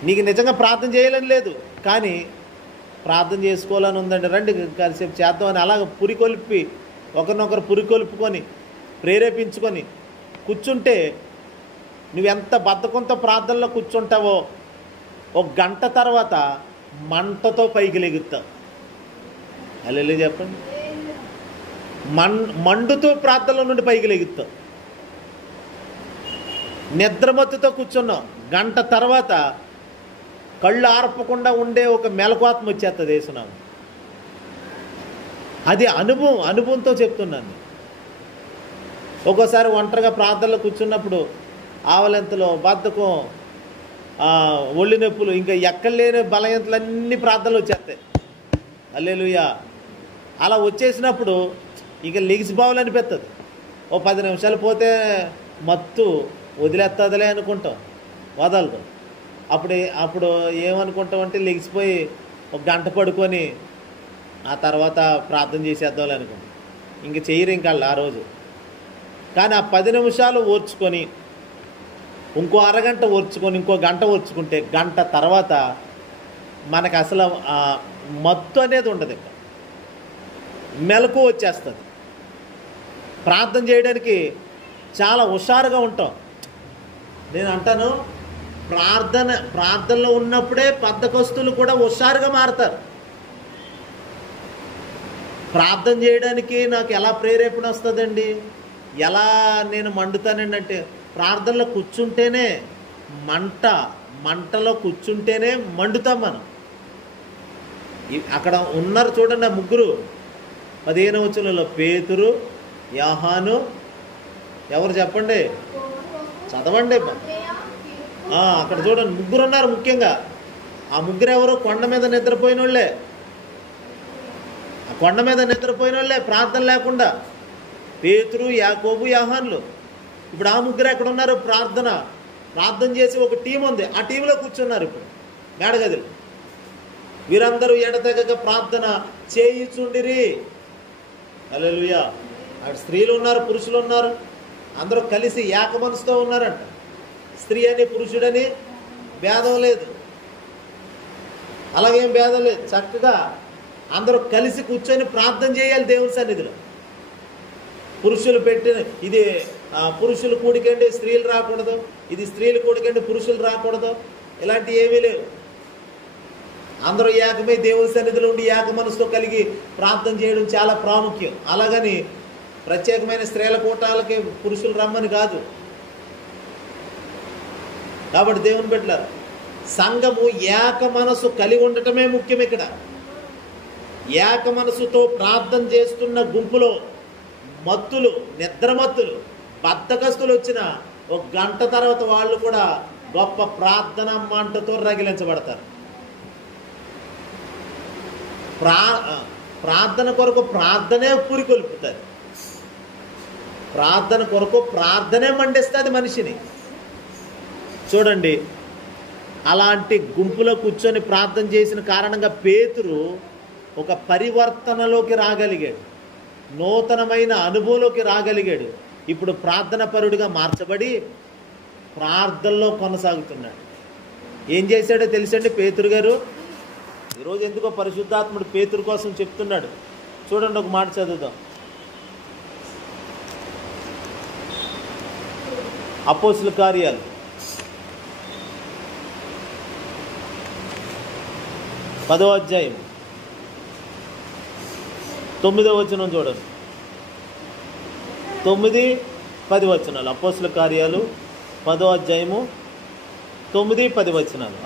నీకు నిజంగా ప్రార్థన చేయాలని లేదు, కానీ ప్రార్థన చేసుకోవాలని ఉందండి, రండి కాసేపు చేద్దామని అలాగ పురికొల్పి ఒకరినొకరు పురికొల్పుకొని ప్రేరేపించుకొని కూర్చుంటే నువ్వెంత బద్ధకంతో ప్రార్థనలో కూర్చుంటావో 1 గంట తర్వాత మంటతో పైకి లెగుతావు. అల్లెలు చెప్పండి. మండుతూ ప్రార్థనలో నుండి పైకి లెగుతావు. నిద్రమత్తుతో కూర్చున్నావు, గంట తర్వాత కళ్ళు ఆర్పకుండా ఉండే ఒక మెలకువాత్మ వచ్చేస్తుంది. యేసునామం అది అనుభవంతో చెప్తున్నాను. ఒక్కోసారి ఒంటరిగా ప్రార్థనలో కూర్చున్నప్పుడు ఆవలింతలో బద్ధకం, ఒళ్ళు నొప్పులు, ఇంకా ఎక్కడ లేని బలయంతులన్నీ ప్రార్థనలు వచ్చేస్తాయి. హల్లెలూయా. అలా వచ్చేసినప్పుడు ఇక లెగిసిపోవాలనిపిస్తుంది. 10 నిమిషాలు పోతే మత్తు వదిలేస్తుందిలే అనుకుంటాం, వదలదు. అప్పుడు ఏమనుకుంటాం అంటే లెగిసిపోయి 1 గంట పడుకొని ఆ తర్వాత ప్రార్థన చేసేద్దాం అనుకుంటాం. ఇంక చెయ్యరు ఇంకా ఆ రోజు. కానీ ఆ 10 నిమిషాలు ఓర్చుకొని ఇంకో అరగంట ఓర్చుకొని ఇంకో గంట ఓర్చుకుంటే గంట తర్వాత మనకు అసలు మత్తు అనేది ఉండదు, ఇంకా మెలకు వచ్చేస్తుంది. ప్రార్థన చేయడానికి చాలా హుషారుగా ఉంటాం. నేను అంటాను, ప్రార్థనలో ఉన్నప్పుడే బద్ధకస్తులు కూడా హుషారుగా మారతారు. ప్రార్థన చేయడానికి నాకు ఎలా ప్రేరేపణ వస్తుందండి, ఎలా నేను మండుతానండి అంటే, ప్రార్థనలో కూర్చుంటేనే మంటలో కూర్చుంటేనే మండుతాం మనం. అక్కడ ఉన్నారు చూడండి ఆ 3, 15వ వచనంలో పేతురు, యోహాను, ఎవరు చెప్పండి, చదవండి. అక్కడ చూడండి 3 ఉన్నారు ముఖ్యంగా. ఆ 3 ఎవరు? కొండ మీద నిద్రపోయిన వాళ్ళే. ఆ కొండ మీద నిద్రపోయిన వాళ్ళే, ప్రార్థన లేకుండా. పేతురు, యాకోబు, యోహాన్లు. ఇప్పుడు ఆ 3 ఎక్కడ ఉన్నారు? ప్రార్థన చేసి ఒక టీం ఉంది, ఆ టీంలో కూర్చున్నారు ఇప్పుడు మేడగదిలో. వీరందరూ ఎడతెగక ప్రార్థన చేయుచుండిరి. హల్లెలూయా. అక్కడ స్త్రీలు ఉన్నారు, పురుషులు ఉన్నారు, అందరూ కలిసి ఏక మనసుతో ఉన్నారంట. స్త్రీ అని పురుషుడని భేదం లేదు, అలాగేం భేదం లేదు. చక్కగా అందరూ కలిసి కూర్చొని ప్రార్థన చేయాలి దేవుని సన్నిధిలో. పురుషులు పెట్టిన ఇది పురుషులు కూడికండి స్త్రీలు రాకూడదు, ఇది స్త్రీలు కూడికండి పురుషులు రాకూడదు, ఇలాంటివి ఏమీ లేవు. అందరూ ఏకమై దేవుని సన్నిధిలో ఉండి ఏక మనసుతో కలిగి ప్రార్థన చేయడం చాలా ప్రాముఖ్యం. అలాగని ప్రత్యేకమైన స్త్రీల కూటాలకి పురుషులు రమ్మని కాదు. కాబట్టి దేవుని బిడ్డలారా, సంఘము ఏక మనసు కలిగి ఉండటమే ముఖ్యం. ఇక్కడ ఏక మనసుతో ప్రార్థన చేస్తున్న గుంపులో నిద్రమత్తులు, బద్ధకస్తులు వచ్చిన 1 గంట తర్వాత వాళ్ళు కూడా గొప్ప ప్రార్థన మంటతో రగిలించబడతారు. ప్రార్థన కొరకు ప్రార్థనే పురికొల్పుతుంది. ప్రార్థన కొరకు ప్రార్థనే మండిస్తుంది మనిషిని. చూడండి, అలాంటి గుంపులో కూర్చొని ప్రార్థన చేసిన కారణంగా పేతురు ఒక పరివర్తనలోకి రాగలిగాడు, నూతనమైన అనుభవంలోకి రాగలిగాడు. ఇప్పుడు ప్రార్థన పరుడిగా మార్చబడి ప్రార్థనలో కొనసాగుతున్నాడు. ఏం చేశాడో తెలుసండి పేతురు గారు? ఈరోజు ఎందుకో పరిశుద్ధాత్ముడు పేతురు కోసం చెప్తున్నాడు. చూడండి, ఒక మాట చదువుదాం. అపోస్తుల కార్యాలు 10వ అధ్యాయం 9వ వచనం చూడండి. 9-10 వచనాలు. అపోస్తుల కార్యాలు 10వ అధ్యాయము 9-10 వచనాలు.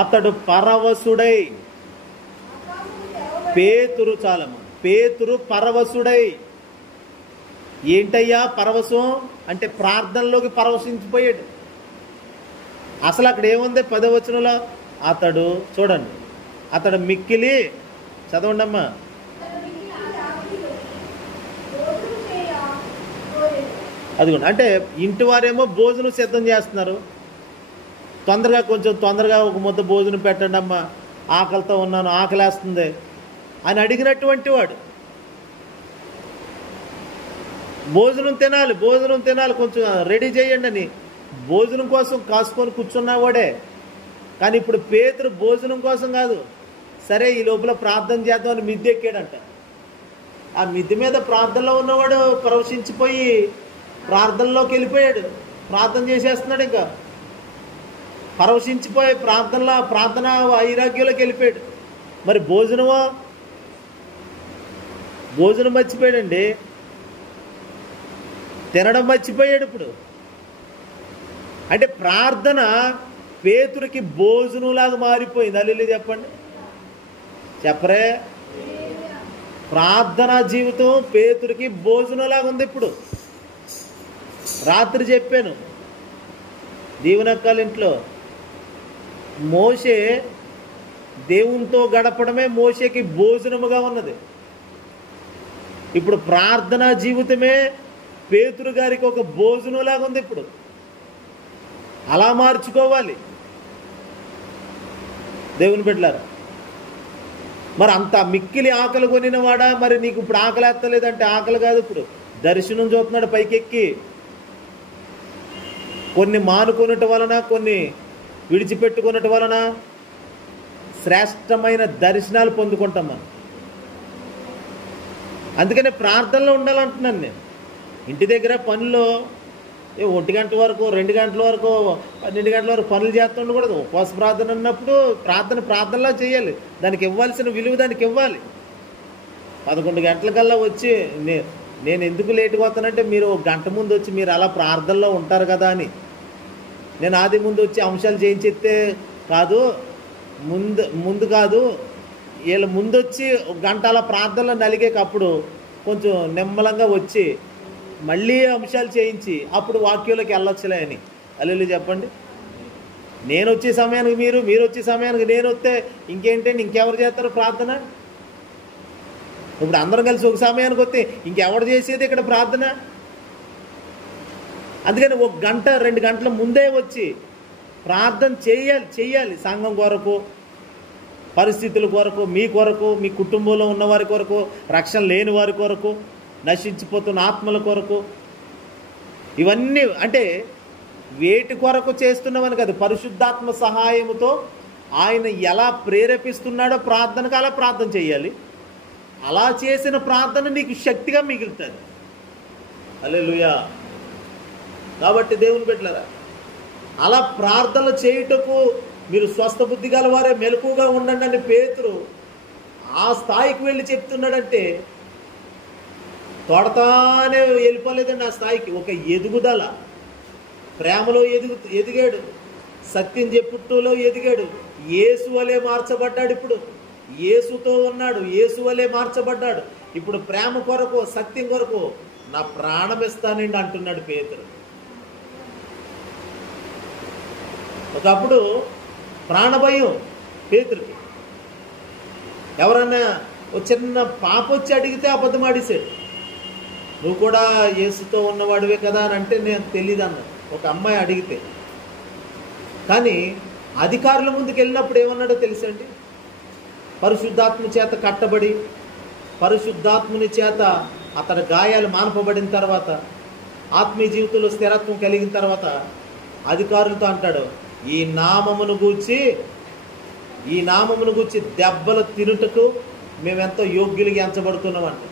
అతడు పరవశుడై పేతురు చాలము పేతురు పరవశుడై. ఏంటయ్యా పరవశం అంటే? ప్రార్థనలోకి పరవశించిపోయాడు. అసలు అక్కడ ఏముంది 10వ వచనంలో? అతడు చూడండి, అతడు మిక్కిలి, చదవండి అమ్మా. అదిగోండి, అంటే ఇంటి వారేమో భోజనం సిద్ధం చేస్తున్నారు. కొంచెం తొందరగా ఒక ముద్ద భోజనం పెట్టండి అమ్మా, ఆకలితో ఉన్నాను, ఆకలేస్తుంది అని అడిగినటువంటి వాడు. భోజనం తినాలి, కొంచెం రెడీ చేయండి అని భోజనం కోసం కాసుకొని కూర్చున్నవాడే. కానీ ఇప్పుడు పేతురు భోజనం కోసం కాదు, సరే ఈ లోపల ప్రార్థన చేద్దామని మిద్దె ఎక్కాడంట. ఆ మిద్దె మీద ప్రార్థనలో ఉన్నవాడు పరవశించిపోయి ప్రార్థనలోకి వెళ్ళిపోయాడు. ప్రార్థన చేసేస్తున్నాడు, ఇంకా పరవశించిపోయి ప్రార్థన వైరాగ్యంలోకి వెళ్ళిపోయాడు. మరి భోజనం మర్చిపోయాడండి, తినడం మర్చిపోయాడు. ఇప్పుడు అంటే ప్రార్థన పేతురికి భోజనంలాగా మారిపోయింది. అల్లు చెప్పండి, చెప్పరే. ప్రార్థనా జీవితం పేతురికి భోజనంలాగా ఉంది. ఇప్పుడు రాత్రి చెప్పాను దీవెనక్కల ఇంట్లో, మోషే దేవునితో గడపడమే మోషేకి భోజనముగా ఉన్నది. ఇప్పుడు ప్రార్థనా జీవితమే పేతురు గారికి ఒక భోజనంలాగా ఉంది. ఇప్పుడు అలా మార్చుకోవాలి దేవుని బిడ్డలారా. మరి అంత మిక్కిలి ఆకలి కొనినవాడా, మరి నీకు ఇప్పుడు ఆకలి ఎత్తలేదంటే ఆకలి కాదు, ఇప్పుడు దర్శనం చూస్తున్నాడు పైకెక్కి. కొన్ని మానుకొనట వలన, కొన్ని విడిచిపెట్టుకున్నట వలన శ్రేష్టమైన దర్శనాలు పొందుకుంటాం మనం. అందుకనే ప్రార్థనలో ఉండాలంటున్నాను నేను. ఇంటి దగ్గర పనుల్లో 1 గంట వరకు, 2 గంటల వరకు, 12 గంటల వరకు పనులు చేస్తూ ఉండకూడదు. ఉపవాస ప్రార్థన ఉన్నప్పుడు ప్రార్థనలా చేయాలి. దానికి ఇవ్వాల్సిన విలువ దానికి ఇవ్వాలి. 11 గంటలకల్లా వచ్చి నేను ఎందుకు లేటుగా వస్తానంటే, మీరు 1 గంట ముందు వచ్చి మీరు అలా ప్రార్థనలో ఉంటారు కదా అని. నేను ఆది ముందు వచ్చి అంశాలు చేయించితే కాదు, ముందు కాదు, వీళ్ళ ముందు వచ్చి 1 గంట అలా ప్రార్థనలో నలిగేటప్పుడు కొంచెం నిమ్మలంగా వచ్చి మళ్ళీ అంశాలు చేయించి అప్పుడు వాక్యంలోకి వెళ్ళొచ్చులే అని. అల్లు చెప్పండి. నేను వచ్చే సమయానికి మీరు వచ్చే సమయానికి నేను వస్తే ఇంకేంటండి, ఇంకెవరు చేస్తారు ప్రార్థన? ఇప్పుడు అందరం కలిసి ఒక సమయానికి వస్తే ఇంకెవరు చేసేది ఇక్కడ ప్రార్థన? అందుకని 1 గంట 2 గంటల ముందే వచ్చి ప్రార్థన చేయాలి. సంఘం కొరకు, పరిస్థితుల కొరకు, మీ కొరకు, మీ కుటుంబంలో ఉన్న వారి కొరకు, రక్షణ లేని వారి కొరకు, నశించిపోతున్న ఆత్మల కొరకు. ఇవన్నీ అంటే వేటి కొరకు చేస్తున్నామని కాదు, పరిశుద్ధాత్మ సహాయముతో ఆయన ఎలా ప్రేరేపిస్తున్నాడో ప్రార్థనకు అలా ప్రార్థన చేయాలి. అలా చేసిన ప్రార్థన నీకు శక్తిగా మిగులుతుంది. హల్లెలూయా. కాబట్టి దేవుని బిడ్డలారా, అలా ప్రార్థనలు చేయుటకు మీరు స్వస్థ బుద్ధి గల వారే మెలకుగా ఉండండి అని పేతురు ఆ స్థాయికి వెళ్ళి చెప్తున్నాడంటే, తొడతానే వెళ్ళిపోలేదండి ఆ స్థాయికి. ఒక ఎదుగుదల, ప్రేమలో ఎదిగాడు, సత్యం చెప్పుటలో ఎదిగాడు, యేసు వలె మార్చబడ్డాడు. ఇప్పుడు యేసుతో ఉన్నాడు, యేసు వలె మార్చబడ్డాడు. ఇప్పుడు ప్రేమ కొరకు, సత్యం కొరకు నా ప్రాణం ఇస్తానండి అంటున్నాడు పేతురు. ఒకప్పుడు ప్రాణభయం పేతురుకి. ఎవరన్నా ఒక చిన్న పాప వచ్చి అడిగితే అబద్ధం ఆడేశాడు. నువ్వు కూడా యేసుతో ఉన్నవాడివే కదా అని అంటే నేను తెలియదు అన్న ఒక అమ్మాయి అడిగితే. కానీ అధికారుల ముందుకు వెళ్ళినప్పుడు ఏమన్నాడో తెలుసండి, పరిశుద్ధాత్మ చేత కట్టబడి పరిశుద్ధాత్ముని చేత అతడి గాయాలు మాన్పబడిన తర్వాత ఆత్మీయ జీవితంలో స్థిరత్వం కలిగిన తర్వాత అధికారులతో అంటాడు, ఈ నామమును గూర్చి దెబ్బలు తినుటకు మేమెంతో యోగ్యులుగా ఎంచబడుతున్నామంట.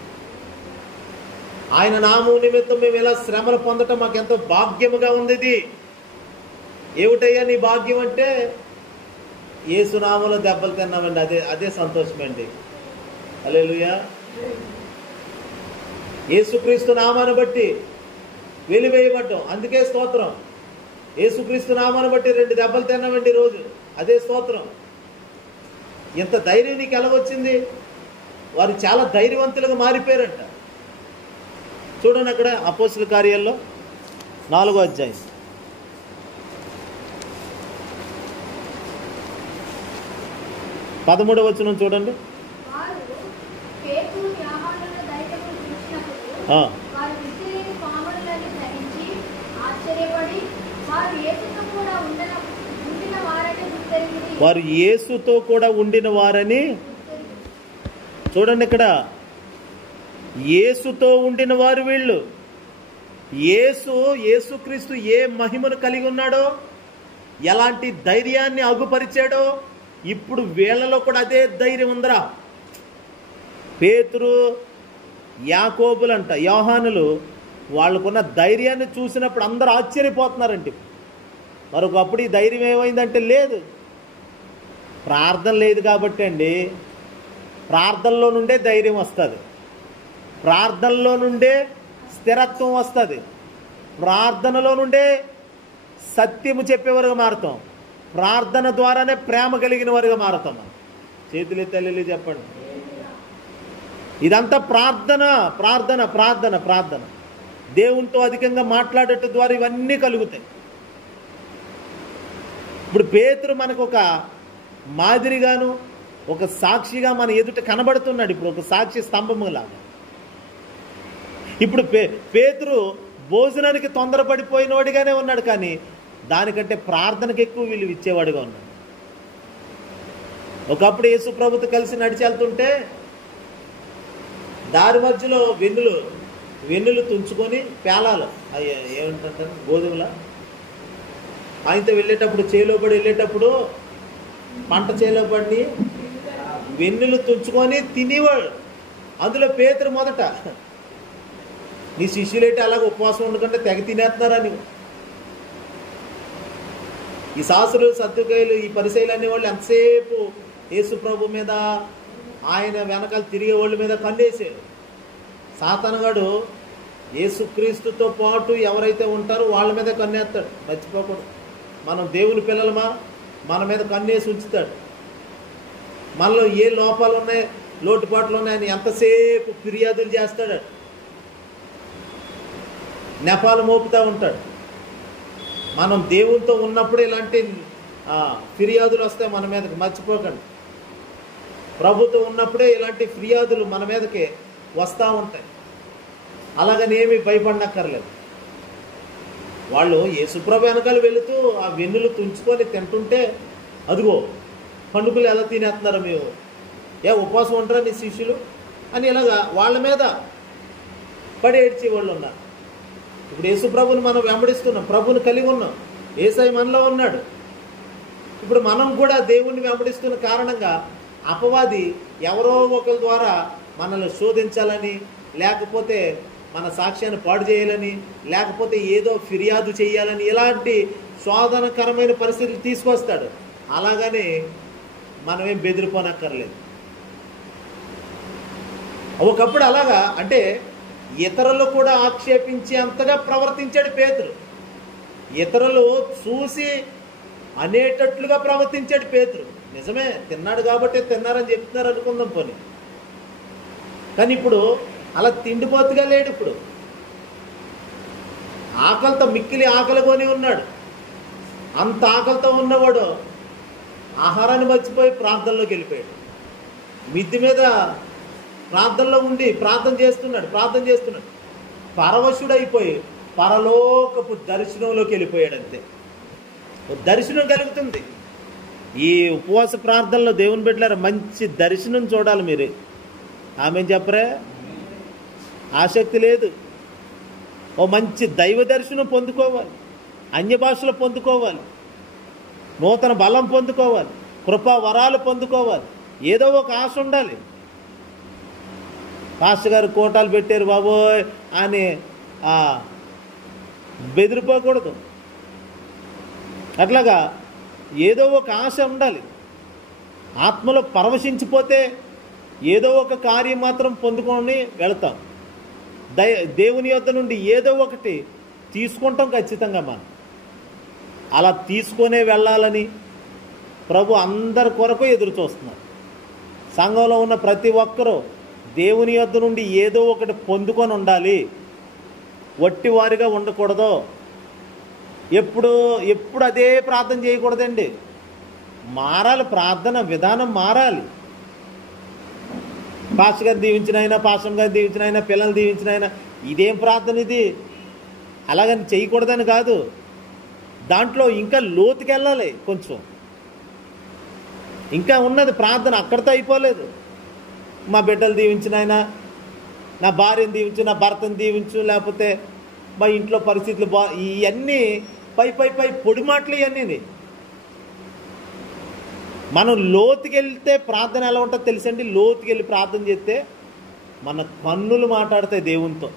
ఆయన నామం నిమిత్తం మేము ఇలా శ్రమలు పొందటం మాకెంతో భాగ్యముగా ఉంది. ఇది ఏమిటయ్యా నీ భాగ్యం అంటే, యేసునామంలో దెబ్బలు తిన్నామండి, అదే సంతోషమండి. హల్లెలూయా. యేసుక్రీస్తు నామాన్ని బట్టి వెలివేయబడ్డం, అందుకే స్తోత్రం. యేసుక్రీస్తు నామాన్ని బట్టి 2 దెబ్బలు తిన్నామండి రోజు, అదే స్తోత్రం. ఇంత ధైర్యం నీకు ఎలా వచ్చింది? వారు చాలా ధైర్యవంతులుగా మారిపోయారంట. చూడండి అక్కడ అపోస్తుల కార్యాల్లో 4వ అధ్యాయం 13వ వచనం చూడండి. వారు యేసుతో కూడా ఉండిన వారని చూడండి. ఇక్కడ యేసుతో ఉండిన వారు వీళ్ళు. యేసుక్రీస్తు ఏ మహిమను కలిగి ఉన్నాడో, ఎలాంటి ధైర్యాన్ని అగుపరిచాడో, ఇప్పుడు వీళ్ళలో కూడా అదే ధైర్యం ఉందరా. పేతురు, యాకోబులంట, యోహానులు వాళ్ళకున్న ధైర్యాన్ని చూసినప్పుడు అందరూ ఆశ్చర్యపోతున్నారండి. మరొకప్పుడు ఈ ధైర్యం ఏమైందంటే లేదు, ప్రార్థన లేదు కాబట్టి అండి. ప్రార్థనలో నుండే ధైర్యం వస్తుంది, ప్రార్థనలో నుండే స్థిరత్వం వస్తుంది, ప్రార్థనలో నుండే సత్యము చెప్పేవారుగా మారుతాం, ప్రార్థన ద్వారానే ప్రేమ కలిగిన వారుగా మారుతాం. చేతులు తల్లి చెప్పండి. ఇదంతా ప్రార్థన ప్రార్థన ప్రార్థన ప్రార్థన. దేవునితో అధికంగా మాట్లాడటం ద్వారా ఇవన్నీ కలుగుతాయి. ఇప్పుడు పేతురు మనకు ఒక మాదిరిగాను ఒక సాక్షిగా మన ఎదుట కనబడుతున్నాడు. ఇప్పుడు ఒక సాక్షి స్తంభములాగా. ఇప్పుడు పేతురు భోజనానికి తొందరపడిపోయినవాడిగానే ఉన్నాడు, కానీ దానికంటే ప్రార్థనకు ఎక్కువ విలువ ఇచ్చేవాడిగా ఉన్నాడు. ఒకప్పుడు యేసు ప్రభుతో కలిసి నడిచి వెళ్తుంటే దారి మధ్యలో వెన్నులు తుంచుకొని పేలాలు ఏమంటారు గోధుమల ఆయనతో వెళ్ళేటప్పుడు చేలోబడి వెళ్ళేటప్పుడు పంట చేలోబడి వెన్నులు తుంచుకొని తినేవాడు. అందులో పేతురు మొదట, నీ శిష్యులేంటి అలాగ ఉపవాసం ఉండకంటే తెగ తినేస్తున్నారని. ఈ శాస్త్రులు, సద్దుకాయలు, ఈ పరిసయ్యులు అనేవాళ్ళు ఎంతసేపు యేసు ప్రభు మీద, ఆయన వెనకాల తిరిగే వాళ్ళ మీద కన్నేసాడు. సాతానుగాడు యేసుక్రీస్తుతో పాటు ఎవరైతే ఉంటారో వాళ్ళ మీద కన్నేస్తాడు. మర్చిపోకూడదు, మనం దేవుని పిల్లలమా, మన మీద కన్నేసి ఉంచుతాడు. మనలో ఏ లోపాలు ఉన్నాయి, లోటుపాట్లు ఉన్నాయని ఎంతసేపు ఫిర్యాదులు చేస్తాడు, నెపాలు మోపుతూ ఉంటాడు. మనం దేవునితో ఉన్నప్పుడు ఇలాంటి ఫిర్యాదులు వస్తాయి మన మీదకి, మర్చిపోకండి. ప్రభుతో ఉన్నప్పుడే ఇలాంటి ఫిర్యాదులు మన మీదకి వస్తూ ఉంటాయి. అలాగని ఏమీ భయపడనక్కర్లేదు. వాళ్ళు యేసుప్రభు వెనకాల వెళుతూ ఆ వెన్నులు తుంచుకొని తింటుంటే, అదిగో పండుగలు ఎలా తినేస్తున్నారో మేము, ఉపవాసం ఉంటారా నీ శిష్యులు అని ఇలాగా వాళ్ళ మీద పడి ఏడ్చే వాళ్ళు ఉన్నారు. ఇప్పుడు యేసుప్రభుని మనం వెంబడిస్తున్నాం, ప్రభుని కలిగి ఉన్నాం, యేసయ్య మనలో ఉన్నాడు. ఇప్పుడు మనం కూడా దేవుణ్ణి వెంబడిస్తున్న కారణంగా అపవాది ఎవరో ఒకరి ద్వారా మనల్ని శోధించాలని, లేకపోతే మన సాక్ష్యాన్ని పాడు చేయాలని, లేకపోతే ఏదో ఫిర్యాదు చేయాలని, ఇలాంటి శోధనకరమైన పరిస్థితులు తీసుకొస్తాడు. అలాగని మనమేం బెదిరిపోనక్కర్లేదు. ఒకప్పుడు అలాగా అంటే ఇతరులు కూడా ఆక్షేపించి అంతగా ప్రవర్తించాడు పేతురు. ఇతరులు చూసి అనేటట్లుగా ప్రవర్తించాడు పేతురు. నిజమే, తిన్నాడు కాబట్టి తిన్నారని చెప్తున్నారు అనుకుందాం పోనీ. కానీ ఇప్పుడు అలా తిండిపోతుగా లేడు. ఇప్పుడు ఆకలితో మిక్కిలి ఆకలికొని ఉన్నాడు. అంత ఆకలితో ఉన్నవాడు ఆహారాన్ని మర్చిపోయి ప్రార్థనలోకి వెళ్ళిపోయాడు. మిద్ది మీద ప్రార్థనలో ఉండి ప్రార్థన చేస్తున్నాడు. పరవశుడైపోయి పరలోకపు దర్శనంలోకి వెళ్ళిపోయాడు. అంతే, దర్శనం కలుగుతుంది. ఈ ఉపవాస ప్రార్థనలో దేవుని బిడ్డలారా మంచి దర్శనం చూడాలి మీరు. ఆమె చెప్పరే, ఆసక్తి లేదు. ఓ మంచి దైవ దర్శనం పొందుకోవాలి, అన్య భాషలు పొందుకోవాలి, నూతన బలం పొందుకోవాలి, కృపా వరాలు పొందుకోవాలి. ఏదో ఒక ఆశ ఉండాలి. పాస్టర్ గారు కోటాలు పెట్టారు బాబోయ్ అని బెదిరిపోకూడదు. అట్లాగా ఏదో ఒక ఆశ ఉండాలి. ఆత్మలో పరవశించిపోతే ఏదో ఒక కార్యం మాత్రం పొందుకొని వెళతాం. దేవుని యొద్ద నుండి ఏదో ఒకటి తీసుకుంటాం ఖచ్చితంగా. మనం అలా తీసుకొనే వెళ్ళాలని ప్రభు అందరి కొరకు ఎదురు చూస్తున్నారు. సంఘంలో ఉన్న ప్రతి ఒక్కరూ దేవుని యొద్ద నుండి ఏదో ఒకటి పొందుకొని ఉండాలి, వట్టివారిగా ఉండకూడదు. ఎప్పుడు అదే ప్రార్థన చేయకూడదండి. మారాలి, ప్రార్థన విధానం మారాలి. పాస్టర్ గారు దీవించినైనా, పాస్టర్ గారు దీవించినైనా, పిల్లలు దీవించినైనా ఇదేం ప్రార్థన ఇది, అలాగని చేయకూడదని కాదు. దాంట్లో ఇంకా లోతుకి వెళ్ళాలి. కొంచెం ఇంకా ఉన్నది ప్రార్థన, అక్కడితో అయిపోలేదు. మా బిడ్డలు దీవించినైనా, నా భార్యను దీవించు, నా భర్తను దీవించు, లేకపోతే మా ఇంట్లో పరిస్థితులు ఇవన్నీ పై పొడి మాటలు. ఇవన్నీ మనం లోతుకి వెళ్తే ప్రార్థన ఎలా ఉంటుందో తెలుసండి. లోతుకి వెళ్ళి ప్రార్థన చేస్తే మన కన్నులు మాట్లాడతాయి దేవునితో,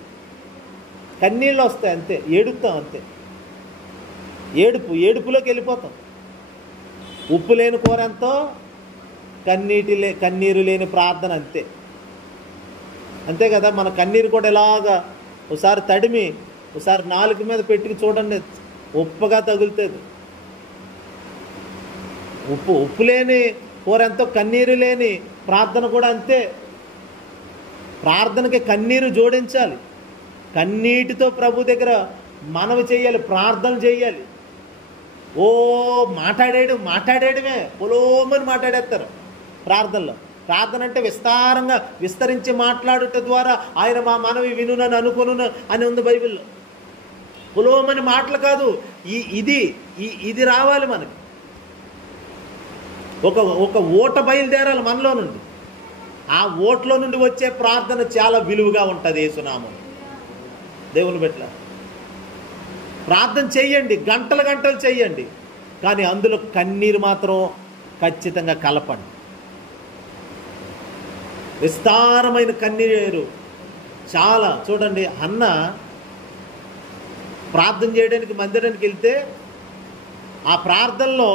కన్నీళ్ళు వస్తాయి, అంతే. ఏడుస్తాం, అంతే. ఏడుపులోకి వెళ్ళిపోతాం. ఉప్పు లేని కూర ఎంతో, కన్నీరు లేని ప్రార్థన అంతే. అంతే కదా. మన కన్నీరు కూడా ఎలాగా ఒకసారి తడిమి ఒకసారి నాలుగు మీద పెట్టి చూడండి, ఉప్పుగా తగులుతుంది. ఉప్పు లేని కూర ఎంతో, కన్నీరు లేని ప్రార్థన కూడా అంతే. ప్రార్థనకి కన్నీరు జోడించాలి. కన్నీటితో ప్రభు దగ్గర మనవి చేయాలి, ప్రార్థన చేయాలి. ఓ మాట్లాడేయడమే పొలోమని మాట్లాడేస్తారు ప్రార్థనలో. ప్రార్థన అంటే విస్తారంగా విస్తరించి మాట్లాడుట ద్వారా ఆయన మా మనవి వినునని అనుకొను అని ఉంది బైబిల్లో. పొలోమని మాటలు కాదు, ఇది రావాలి మనకి. ఒక ఓట బయలుదేరాలి మనలో నుండి. ఆ ఓట్లో నుండి వచ్చే ప్రార్థన చాలా విలువగా ఉంటుంది. యేసునామం దేవుని బిడ్డల ప్రార్థన చెయ్యండి, గంటలు చెయ్యండి, కానీ అందులో కన్నీరు మాత్రం ఖచ్చితంగా కలపండి. విస్తారమైన కన్నీరు చాలా. చూడండి, అన్న ప్రార్థన చేయడానికి మందిరానికి వెళ్తే ఆ ప్రార్థనలో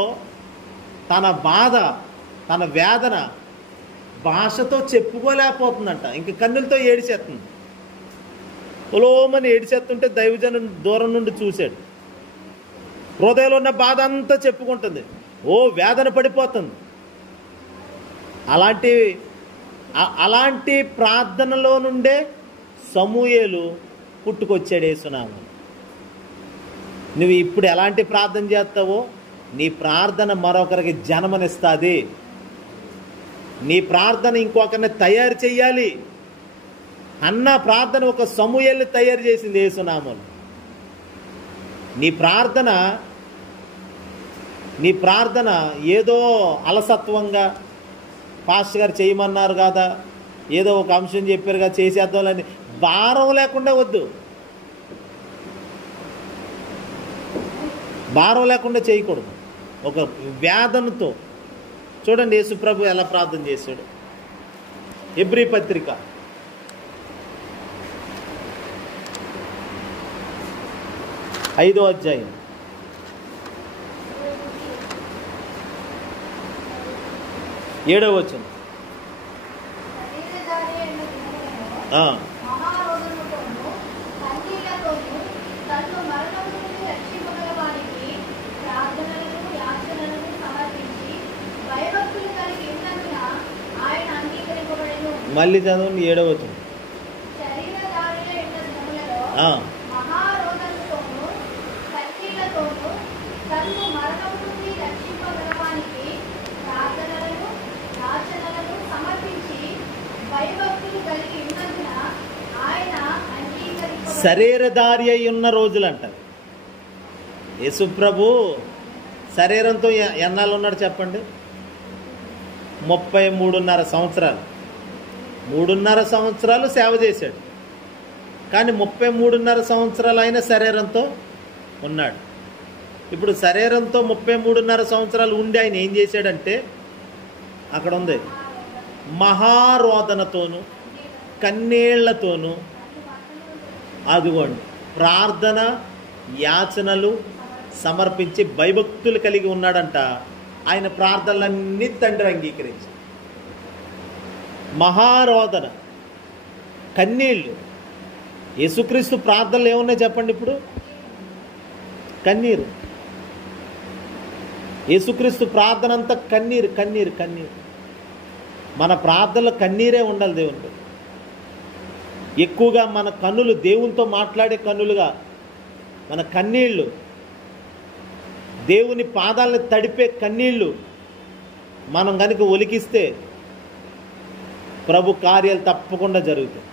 తన బాధ, తన వేదన భాషతో చెప్పుకోలేకపోతుందంట. ఇంక కన్నులతో ఏడిచేస్తుంది. పొలోమని ఏడిచేస్తుంటే దైవజనం దూరం నుండి చూశాడు. హృదయంలో ఉన్న బాధ అంతా చెప్పుకుంటుంది. వేదన పడిపోతుంది. అలాంటి ప్రార్థనలో నుండే సమూయేలు పుట్టుకొచ్చాడు. యేసునామం. నువ్వు ఇప్పుడు ఎలాంటి ప్రార్థన చేస్తావో నీ ప్రార్థన మరొకరికి జన్మనిస్తుంది. నీ ప్రార్థన ఇంకొకరిని తయారు చెయ్యాలి. అన్న ప్రార్థన ఒక సమూయేలుని తయారు చేసింది యేసునామం. నీ ప్రార్థన ఏదో అలసత్వంగా పాస్టర్ గారు చేయమన్నారు కదా, ఏదో ఒక అంశం చెప్పారు కదా చేసేద్దామని భారం లేకుండా వద్దు. భారం లేకుండా చేయకూడదు. ఒక వేదనతో. చూడండి యేసుప్రభు ఎలా ప్రార్థన చేశాడు. హెబ్రీ పత్రిక 5వ అధ్యాయం 7వ వచనం. మళ్ళీ చదవండి 7వ వచనం. శరీరధారి అయి ఉన్న రోజులు అంటారు. యేసుప్రభు శరీరంతో ఎన్నాళ్ళు ఉన్నాడు చెప్పండి? 33.5 సంవత్సరాలు. 3.5 సంవత్సరాలు సేవ చేశాడు, కానీ 33.5 సంవత్సరాలు అయిన శరీరంతో ఉన్నాడు. ఇప్పుడు శరీరంతో 33.5 సంవత్సరాలు ఉండి ఆయన ఏం చేశాడంటే, అక్కడ ఉంది, మహారోదనతోనూ కన్నీళ్లతోనూ అదిగోండి ప్రార్థన యాచనలు సమర్పించి భయభక్తులు కలిగి ఉన్నాడంట. ఆయన ప్రార్థనలన్నీ తండ్రి అంగీకరించి, మహారోదన కన్నీళ్ళు. యేసుక్రీస్తు ప్రార్థనలు ఏమున్నాయి చెప్పండి? ఇప్పుడు కన్నీరు. యేసుక్రీస్తు ప్రార్థన అంతా కన్నీరు కన్నీరు కన్నీరు. మన ప్రార్థనలో కన్నీరే ఉండాలి దేవునికి. ఎక్కువగా మన కన్నులు దేవునితో మాట్లాడే కన్నులుగా, మన కన్నీళ్ళు దేవుని పాదాలను తడిపే కన్నీళ్ళు మనం కనుక ఒలికిస్తే ప్రభు కార్యాలు తప్పకుండా జరుగుతాయి.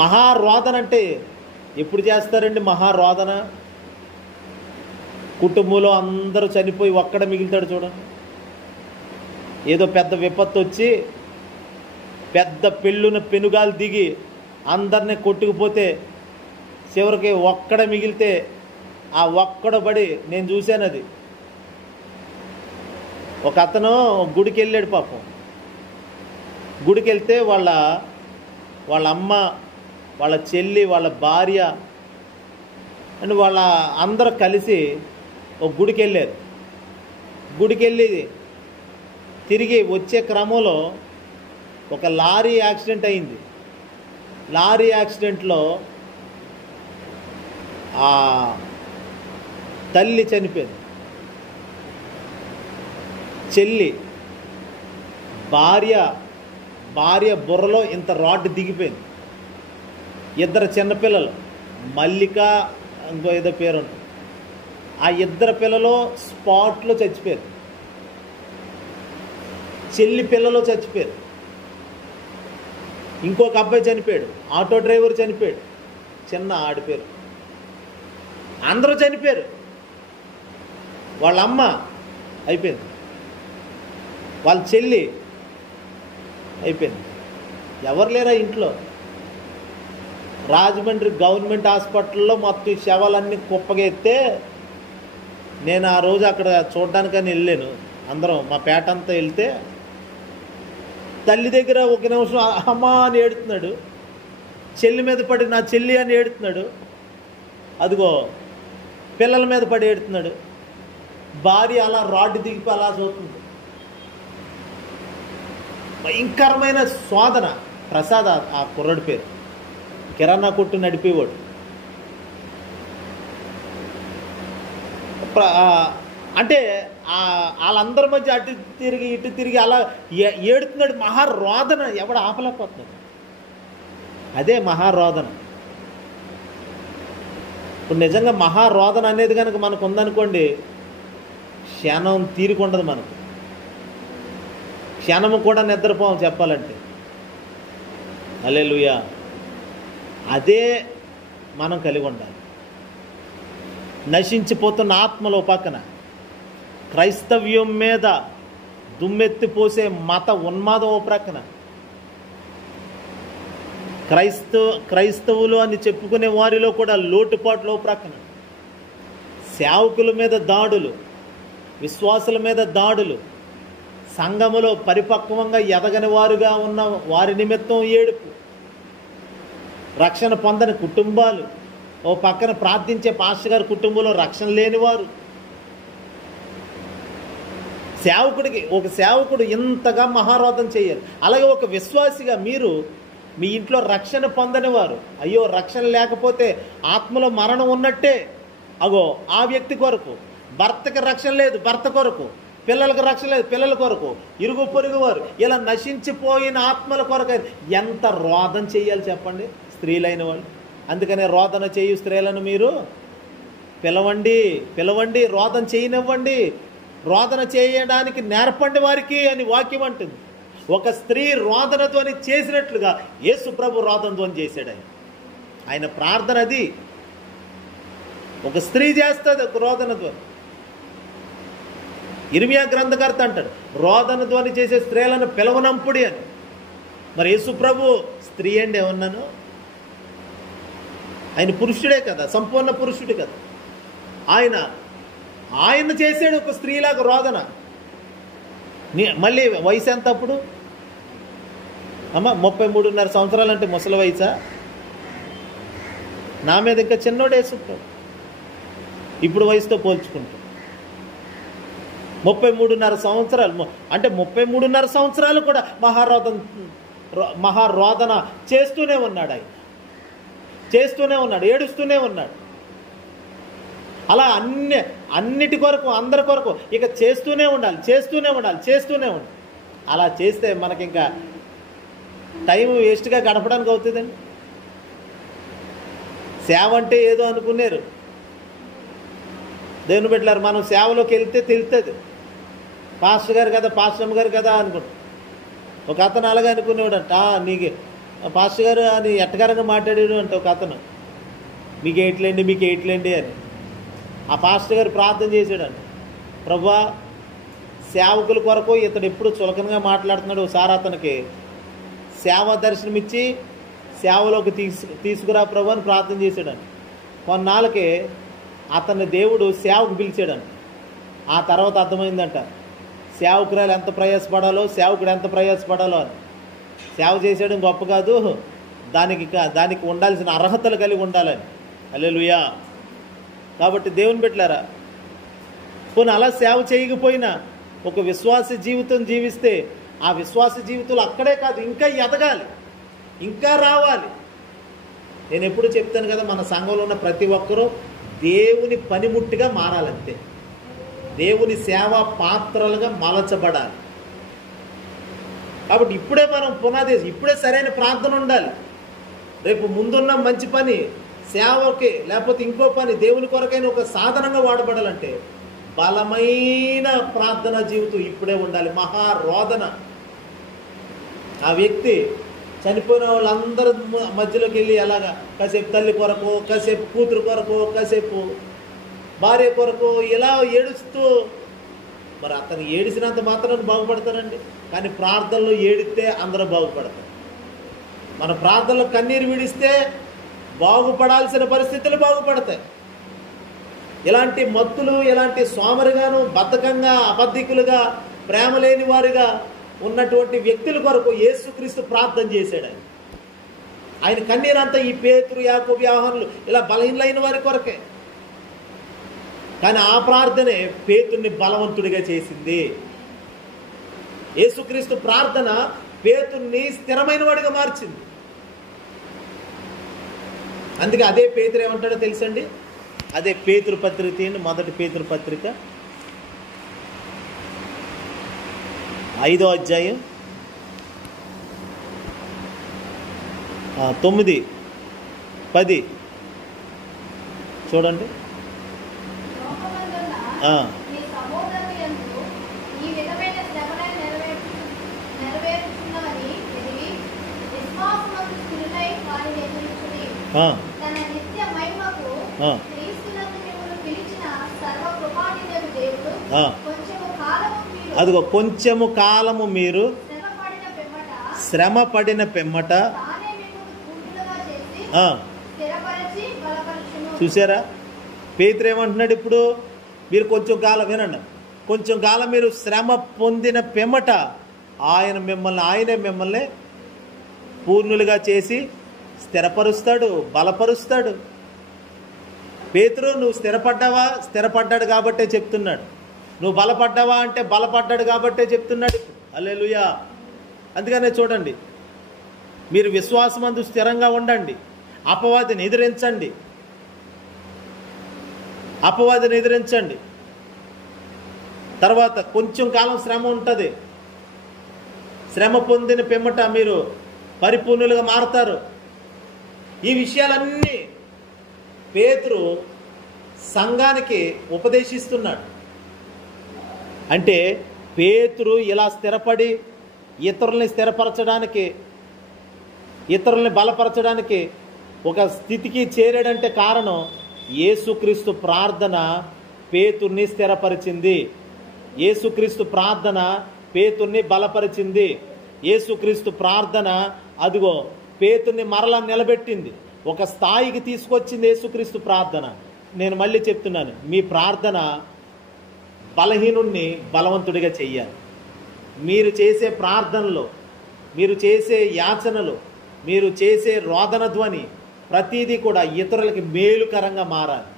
మహారోదన అంటే ఎప్పుడు చేస్తారండి మహారోదన? కుటుంబంలో అందరూ చనిపోయి ఒక్కడ మిగులుతాడు చూడండి. ఏదో పెద్ద విపత్తు వచ్చి పెద్ద పెళ్ళున పెనుగాలు దిగి అందరినీ కొట్టుకుపోతే చివరికి ఒక్కడ మిగిలితే ఆ ఒక్కడబడి నేను చూశాను. అది ఒక అతను గుడికి వెళ్ళాడు పాపం. గుడికి వెళ్తే వాళ్ళ అమ్మ, వాళ్ళ చెల్లి, వాళ్ళ భార్య అండ్ వాళ్ళ అందరూ కలిసి ఒక గుడికి వెళ్ళారు. గుడికి వెళ్ళి తిరిగి వచ్చే క్రమంలో ఒక లారీ యాక్సిడెంట్ అయింది. లారీ యాక్సిడెంట్లో ఆ తల్లి చనిపోయింది, చెల్లి, భార్య బుర్రలో ఇంత రాడ్ దిగిపోయింది. ఇద్దరు చిన్నపిల్లలు, మల్లిక ఇంకో ఏదో పేరు ఉంటుంది, ఆ ఇద్దరు పిల్లలు స్పాట్లో చచ్చిపోయారు. చెల్లి పిల్లలు చచ్చిపోయారు. ఇంకొక అబ్బాయి చనిపోయాడు, ఆటో డ్రైవర్ చనిపోయాడు, చిన్న ఆడిపోయారు. అందరూ చనిపోయారు. వాళ్ళ అమ్మ అయిపోయింది, వాళ్ళ చెల్లి అయిపోయింది. ఎవరు లేరా ఇంట్లో? రాజమండ్రి గవర్నమెంట్ హాస్పిటల్లో మొత్తం శవాలన్నీ కుప్పగెత్తే నేను ఆ రోజు అక్కడ చూడడానికని వెళ్ళాను. అందరం మా పేట అంతా వెళ్తే తల్లి దగ్గర ఒక నిమిషం అమ్మా అని ఏడుతున్నాడు, చెల్లి మీద పడి నా చెల్లి అని ఏడుతున్నాడు, అదిగో పిల్లల మీద పడి ఏడుతున్నాడు, భార్య అలా రాడ్డు దిగిపోయి అలా చూస్తుంది. భయంకరమైన శోధన. ప్రసాద్ ఆ కుర్రడి పేరు, కిరాణా కొట్టు నడిపేవాడు. అంటే వాళ్ళందరి మధ్య అటు తిరిగి ఇటు తిరిగి అలా ఏడుతున్నాడు. మహారోదన ఎవడు ఆపలేకపోతున్నాడు. అదే మహారోదన. ఇప్పుడు నిజంగా మహారోదన అనేది కనుక మనకు ఉందనుకోండి, క్షణం తీరికుండదు మనకు. క్షణము కూడా నిద్రపోం చెప్పాలంటే. హల్లెలూయా. అదే మనం కలిగి ఉండాలి. నశించిపోతున్న ఆత్మలో పక్కన క్రైస్తవ్యం మీద దుమ్మెత్తిపోసే మత ఉన్మాదం ఓ ప్రక్కన, క్రైస్తవులు అని చెప్పుకునే వారిలో కూడా లోటుపాట్లు ఓ ప్రక్కన, సేవకుల మీద దాడులు, విశ్వాసుల మీద దాడులు, సంఘములో పరిపక్వంగా ఎదగని వారుగా ఉన్న వారి నిమిత్తం ఏడుపు, రక్షణ పొందని కుటుంబాలు, ఓ పక్కన ప్రార్థించే పాస్టర్ గారి కుటుంబంలో రక్షణ లేనివారు. ఒక సేవకుడు ఇంతగా మహారోదన చేయాలి. అలాగే ఒక విశ్వాసిగా మీరు మీ ఇంట్లో రక్షణ పొందని వారు, అయ్యో రక్షణ లేకపోతే ఆత్మలో మరణం ఉన్నట్టే, అగో ఆ వ్యక్తి కొరకు, భర్తకి రక్షణ లేదు భర్త కొరకు, పిల్లలకు రక్షణ లేదు పిల్లల కొరకు, ఇరుగు పొరుగు వారు, ఇలా నశించిపోయిన ఆత్మల కొరకు ఎంత రోదన చేయాలి చెప్పండి స్త్రీలైన వాళ్ళు. అందుకనే రోదన చేయు స్త్రీలను మీరు పిలవండి, రోదన చేయనివ్వండి, రోదన చేయడానికి నేర్పండి వారికి అని వాక్యం అంటుంది. ఒక స్త్రీ రోదన ధ్వని చేసినట్లుగా యేసు ప్రభు రోదన ధ్వని చేశాడు. ఆయన ఆయన ప్రార్థన అది. ఒక స్త్రీ చేస్తుంది ఒక రోదన ధ్వని. ఇర్మియా గ్రంథకర్త అంటాడు, రోదన ధ్వని చేసే స్త్రీలను పిలవనంపుడి అని. మరి యేసు ప్రభు స్త్రీ అండి ఏమన్నాను? ఆయన పురుషుడే కదా, సంపూర్ణ పురుషుడు కదా. ఆయన చేసాడు ఒక స్త్రీలాగా రోదన. మళ్ళీ వయసు ఎంత అప్పుడు అమ్మ? 33.5 సంవత్సరాలు అంటే ముసలి వయసా? నా మీద ఇంకా చిన్నోడు యేసు ప్రభు ఇప్పుడు వయసుతో పోల్చుకుంటాం. 33.5 సంవత్సరాలు అంటే 33.5 సంవత్సరాలు కూడా మహారోదన చేస్తూనే ఉన్నాడు. ఆయన చేస్తూనే ఉన్నాడు, ఏడుస్తూనే ఉన్నాడు. అలా అన్నిటి కొరకు, అందరి కొరకు ఇక చేస్తూనే ఉండాలి. అలా చేస్తే మనకి ఇంకా టైం వేస్ట్గా గడపడానికి అవుతుందండి. సేవ అంటే ఏదో అనుకున్నారు దేవుని బిడ్డలారా. మనం సేవలోకి వెళ్తే తెలుస్తుంది. పాస్టర్ గారు కదా, పాస్టమ్ గారు కదా అనుకుంటాం. ఒక అతను అలాగే అనుకునేవాడంట, నీకు పాస్టర్ గారు అని ఎట్టగారంగా మాట్లాడాడు అంటే ఒక అతను, మీకు ఎయిట్లేండి అని. ఆ పాస్టర్ గారు ప్రార్థన చేశాడంట, ప్రభువా సేవకుల కొరకు ఇతడు ఎప్పుడు చులకనగా మాట్లాడుతున్నాడు, ఒకసారి అతనికి సేవ దర్శనమిచ్చి సేవలోకి తీసుకురా ప్రభు అని ప్రార్థన చేశాడంట. కొన్నాళ్ళకి అతన్ని దేవుడు సేవకు పిలిచాడంట. ఆ తర్వాత అర్థమైందంట సేవకురాలు ఎంత ప్రయాసపడాలో, సేవకుడు ఎంత ప్రయాసపడాలో అని. సేవ చేసేయడం గొప్ప కాదు, దానికి ఉండాల్సిన అర్హతలు కలిగి ఉండాలని. హల్లెలూయా. కాబట్టి దేవుని బిడ్డలారా, పోనీ అలా సేవ చేయకపోయినా ఒక విశ్వాస జీవితం జీవిస్తే ఆ విశ్వాస జీవితంలో అక్కడే కాదు, ఇంకా ఎదగాలి, ఇంకా రావాలి. నేను ఎప్పుడు చెప్తాను కదా, మన సంఘంలో ఉన్న ప్రతి ఒక్కరూ దేవుని పనిముట్టుగా మారాలంతే. దేవుని సేవా పాత్రలుగా మలచబడాలి. కాబట్టి ఇప్పుడే మనం పునాది, ఇప్పుడే సరైన ప్రార్థన ఉండాలి. రేపు ముందున్న మంచి పని, సేవకి లేకపోతే ఇంకో పని దేవుని కొరకైన ఒక సాధనంగా వాడబడాలంటే బలమైన ప్రార్థన జీవితం ఇప్పుడే ఉండాలి. మహారోదన. ఆ వ్యక్తి చనిపోయిన వాళ్ళందరి మధ్యలోకి వెళ్ళి అలాగా కాసేపు తల్లి కొరకు, కాసేపు కూతురు కొరకు, కాసేపు భార్య కొరకు ఇలా ఏడుస్తూ, మరి అతను ఏడిసినంత మాత్రాన్ని బాగుపడతారండి. కానీ ప్రార్థనలో ఏడిస్తే అందరూ బాగుపడతారు. మన ప్రార్థనలో కన్నీరు విడిస్తే బాగుపడాల్సిన పరిస్థితులు బాగుపడతాయి. ఇలాంటి మత్తులు, ఇలాంటి సోమరిగాను, బద్ధకంగా, అబద్ధికులుగా, ప్రేమ లేని వారిగా ఉన్నటువంటి వ్యక్తుల కొరకు యేసుక్రీస్తు ప్రార్థన చేశాడు. ఆయన కన్నీరంతా ఈ పేతురు, యాకోబు, యోహానులు ఇలా బలహీనలైన వారి కొరకే. కానీ ఆ ప్రార్థనే పేతుర్ని బలవంతుడిగా చేసింది. యేసుక్రీస్తు ప్రార్థన పేతుర్ని స్థిరమైన వాడిగా మార్చింది. అందుకే అదే పేతురు ఏమంటాడో తెలుసండి? అదే పేతురు పత్రిక, మొదటి పేతురు పత్రిక 5వ అధ్యాయం 9, 10 చూడండి. అదిగో కొంచెము కాలము మీరు శ్రమ పడిన పిమ్మట. చూసారా పేతురు ఏమంటున్నాడు? ఇప్పుడు మీరు కొంచెం కాలం వినండి, కొంచెం కాలం మీరు శ్రమ పొందిన పిమ్మట ఆయనే మిమ్మల్ని పూర్ణులుగా చేసి స్థిరపరుస్తాడు, బలపరుస్తాడు. పేతురు నువ్వు స్థిరపడ్డావా? స్థిరపడ్డాడు కాబట్టే చెప్తున్నాడు. నువ్వు బలపడ్డావా అంటే బలపడ్డాడు కాబట్టే చెప్తున్నాడు. హల్లెలూయా. అందుకనే చూడండి, మీరు విశ్వాసమందు స్థిరంగా ఉండండి, అపవాదిని ఎదిరించండి. తర్వాత కొంచెం కాలం శ్రమ ఉంటుంది. శ్రమ పొందిన పిమ్మట మీరు పరిపూర్ణులుగా మారతారు. ఈ విషయాలన్నీ పేతురు సంఘానికి ఉపదేశిస్తున్నాడు. అంటే పేతురు ఇలా స్థిరపడి ఇతరుల్ని స్థిరపరచడానికి, ఇతరుల్ని బలపరచడానికి ఒక స్థితికి చేరాడంటే కారణం యేసుక్రీస్తు ప్రార్థన పేతుర్ని స్థిరపరిచింది. యేసుక్రీస్తు ప్రార్థన పేతుర్ని బలపరిచింది. యేసుక్రీస్తు ప్రార్థన అదిగో పేతుర్ని మరలా నిలబెట్టింది, ఒక స్థాయికి తీసుకొచ్చింది యేసుక్రీస్తు ప్రార్థన. నేను మళ్ళీ చెప్తున్నాను, మీ ప్రార్థన బలహీనుణ్ణి బలవంతుడిగా చెయ్యాలి. మీరు చేసే ప్రార్థనలు, మీరు చేసే యాచనలు, మీరు చేసే రోదన ధ్వని ప్రతీదీ కూడా ఇతరులకి మేలుకరంగా మారాలి.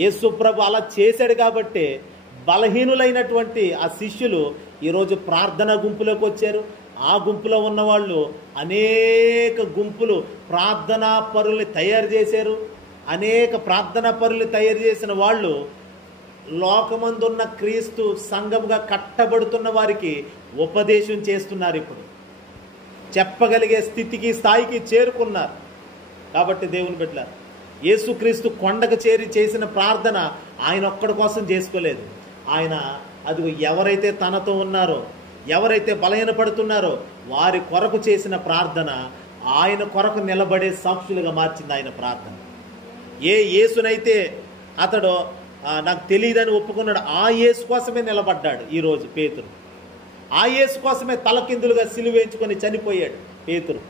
యేసు ప్రభు అలా చేశాడు కాబట్టి బలహీనులైనటువంటి ఆ శిష్యులు ఈరోజు ప్రార్థనా గుంపులోకి వచ్చారు. ఆ గుంపులో ఉన్నవాళ్ళు అనేక గుంపులు ప్రార్థనా పరుల్ని తయారు చేశారు. అనేక ప్రార్థనా పరుల్ని తయారు చేసిన వాళ్ళు లోకమందున్న క్రీస్తు సంఘముగా కట్టబడుతున్న వారికి ఉపదేశం చేస్తున్నారు. ఇప్పుడు చెప్పగలిగే స్థితికి స్థాయికి చేరుకున్నారు. కాబట్టి దేవుని బిడ్డలారా, యేసుక్రీస్తు కొండకు చేరి చేసిన ప్రార్థన ఆయన ఒక్కడి కోసం చేసుకోలేదు. ఆయన అది ఎవరైతే తనతో ఉన్నారో, ఎవరైతే బలహీనపడుతున్నారో వారి కొరకు చేసిన ప్రార్థన ఆయన కొరకు నిలబడే సాక్షులుగా మార్చింది ఆయన ప్రార్థన. ఏ యేసునైతే అతడు నాకు తెలియదని ఒప్పుకున్నాడు, ఆ యేసు కోసమే నిలబడ్డాడు. ఈరోజు పేతురు ఆ యేసు కోసమే తలకిందులుగా సిలువేయించుకొని చనిపోయాడు పేతురు.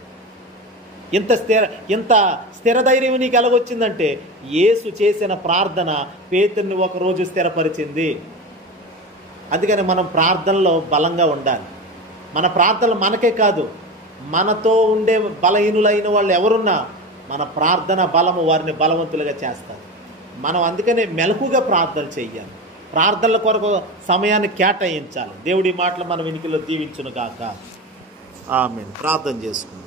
ఇంత స్థిరధైర్యం నీకు ఎలాగొచ్చిందంటే యేసు చేసిన ప్రార్థన పేతుర్ని ఒకరోజు స్థిరపరిచింది. అందుకని మనం ప్రార్థనలో బలంగా ఉండాలి. మన ప్రార్థనలు మనకే కాదు, మనతో ఉండే బలహీనులైన వాళ్ళు ఎవరున్నా మన ప్రార్థన బలము వారిని బలవంతులుగా చేస్తారు. మనం అందుకనే మెలకుగా ప్రార్థన చెయ్యాలి. ప్రార్థనల కొరకు సమయాన్ని కేటాయించాలి. దేవుడి మాటలు మన వెనుకలో దీవించును గాక. ఆమేన్. ప్రార్థన చేసుకుందాం.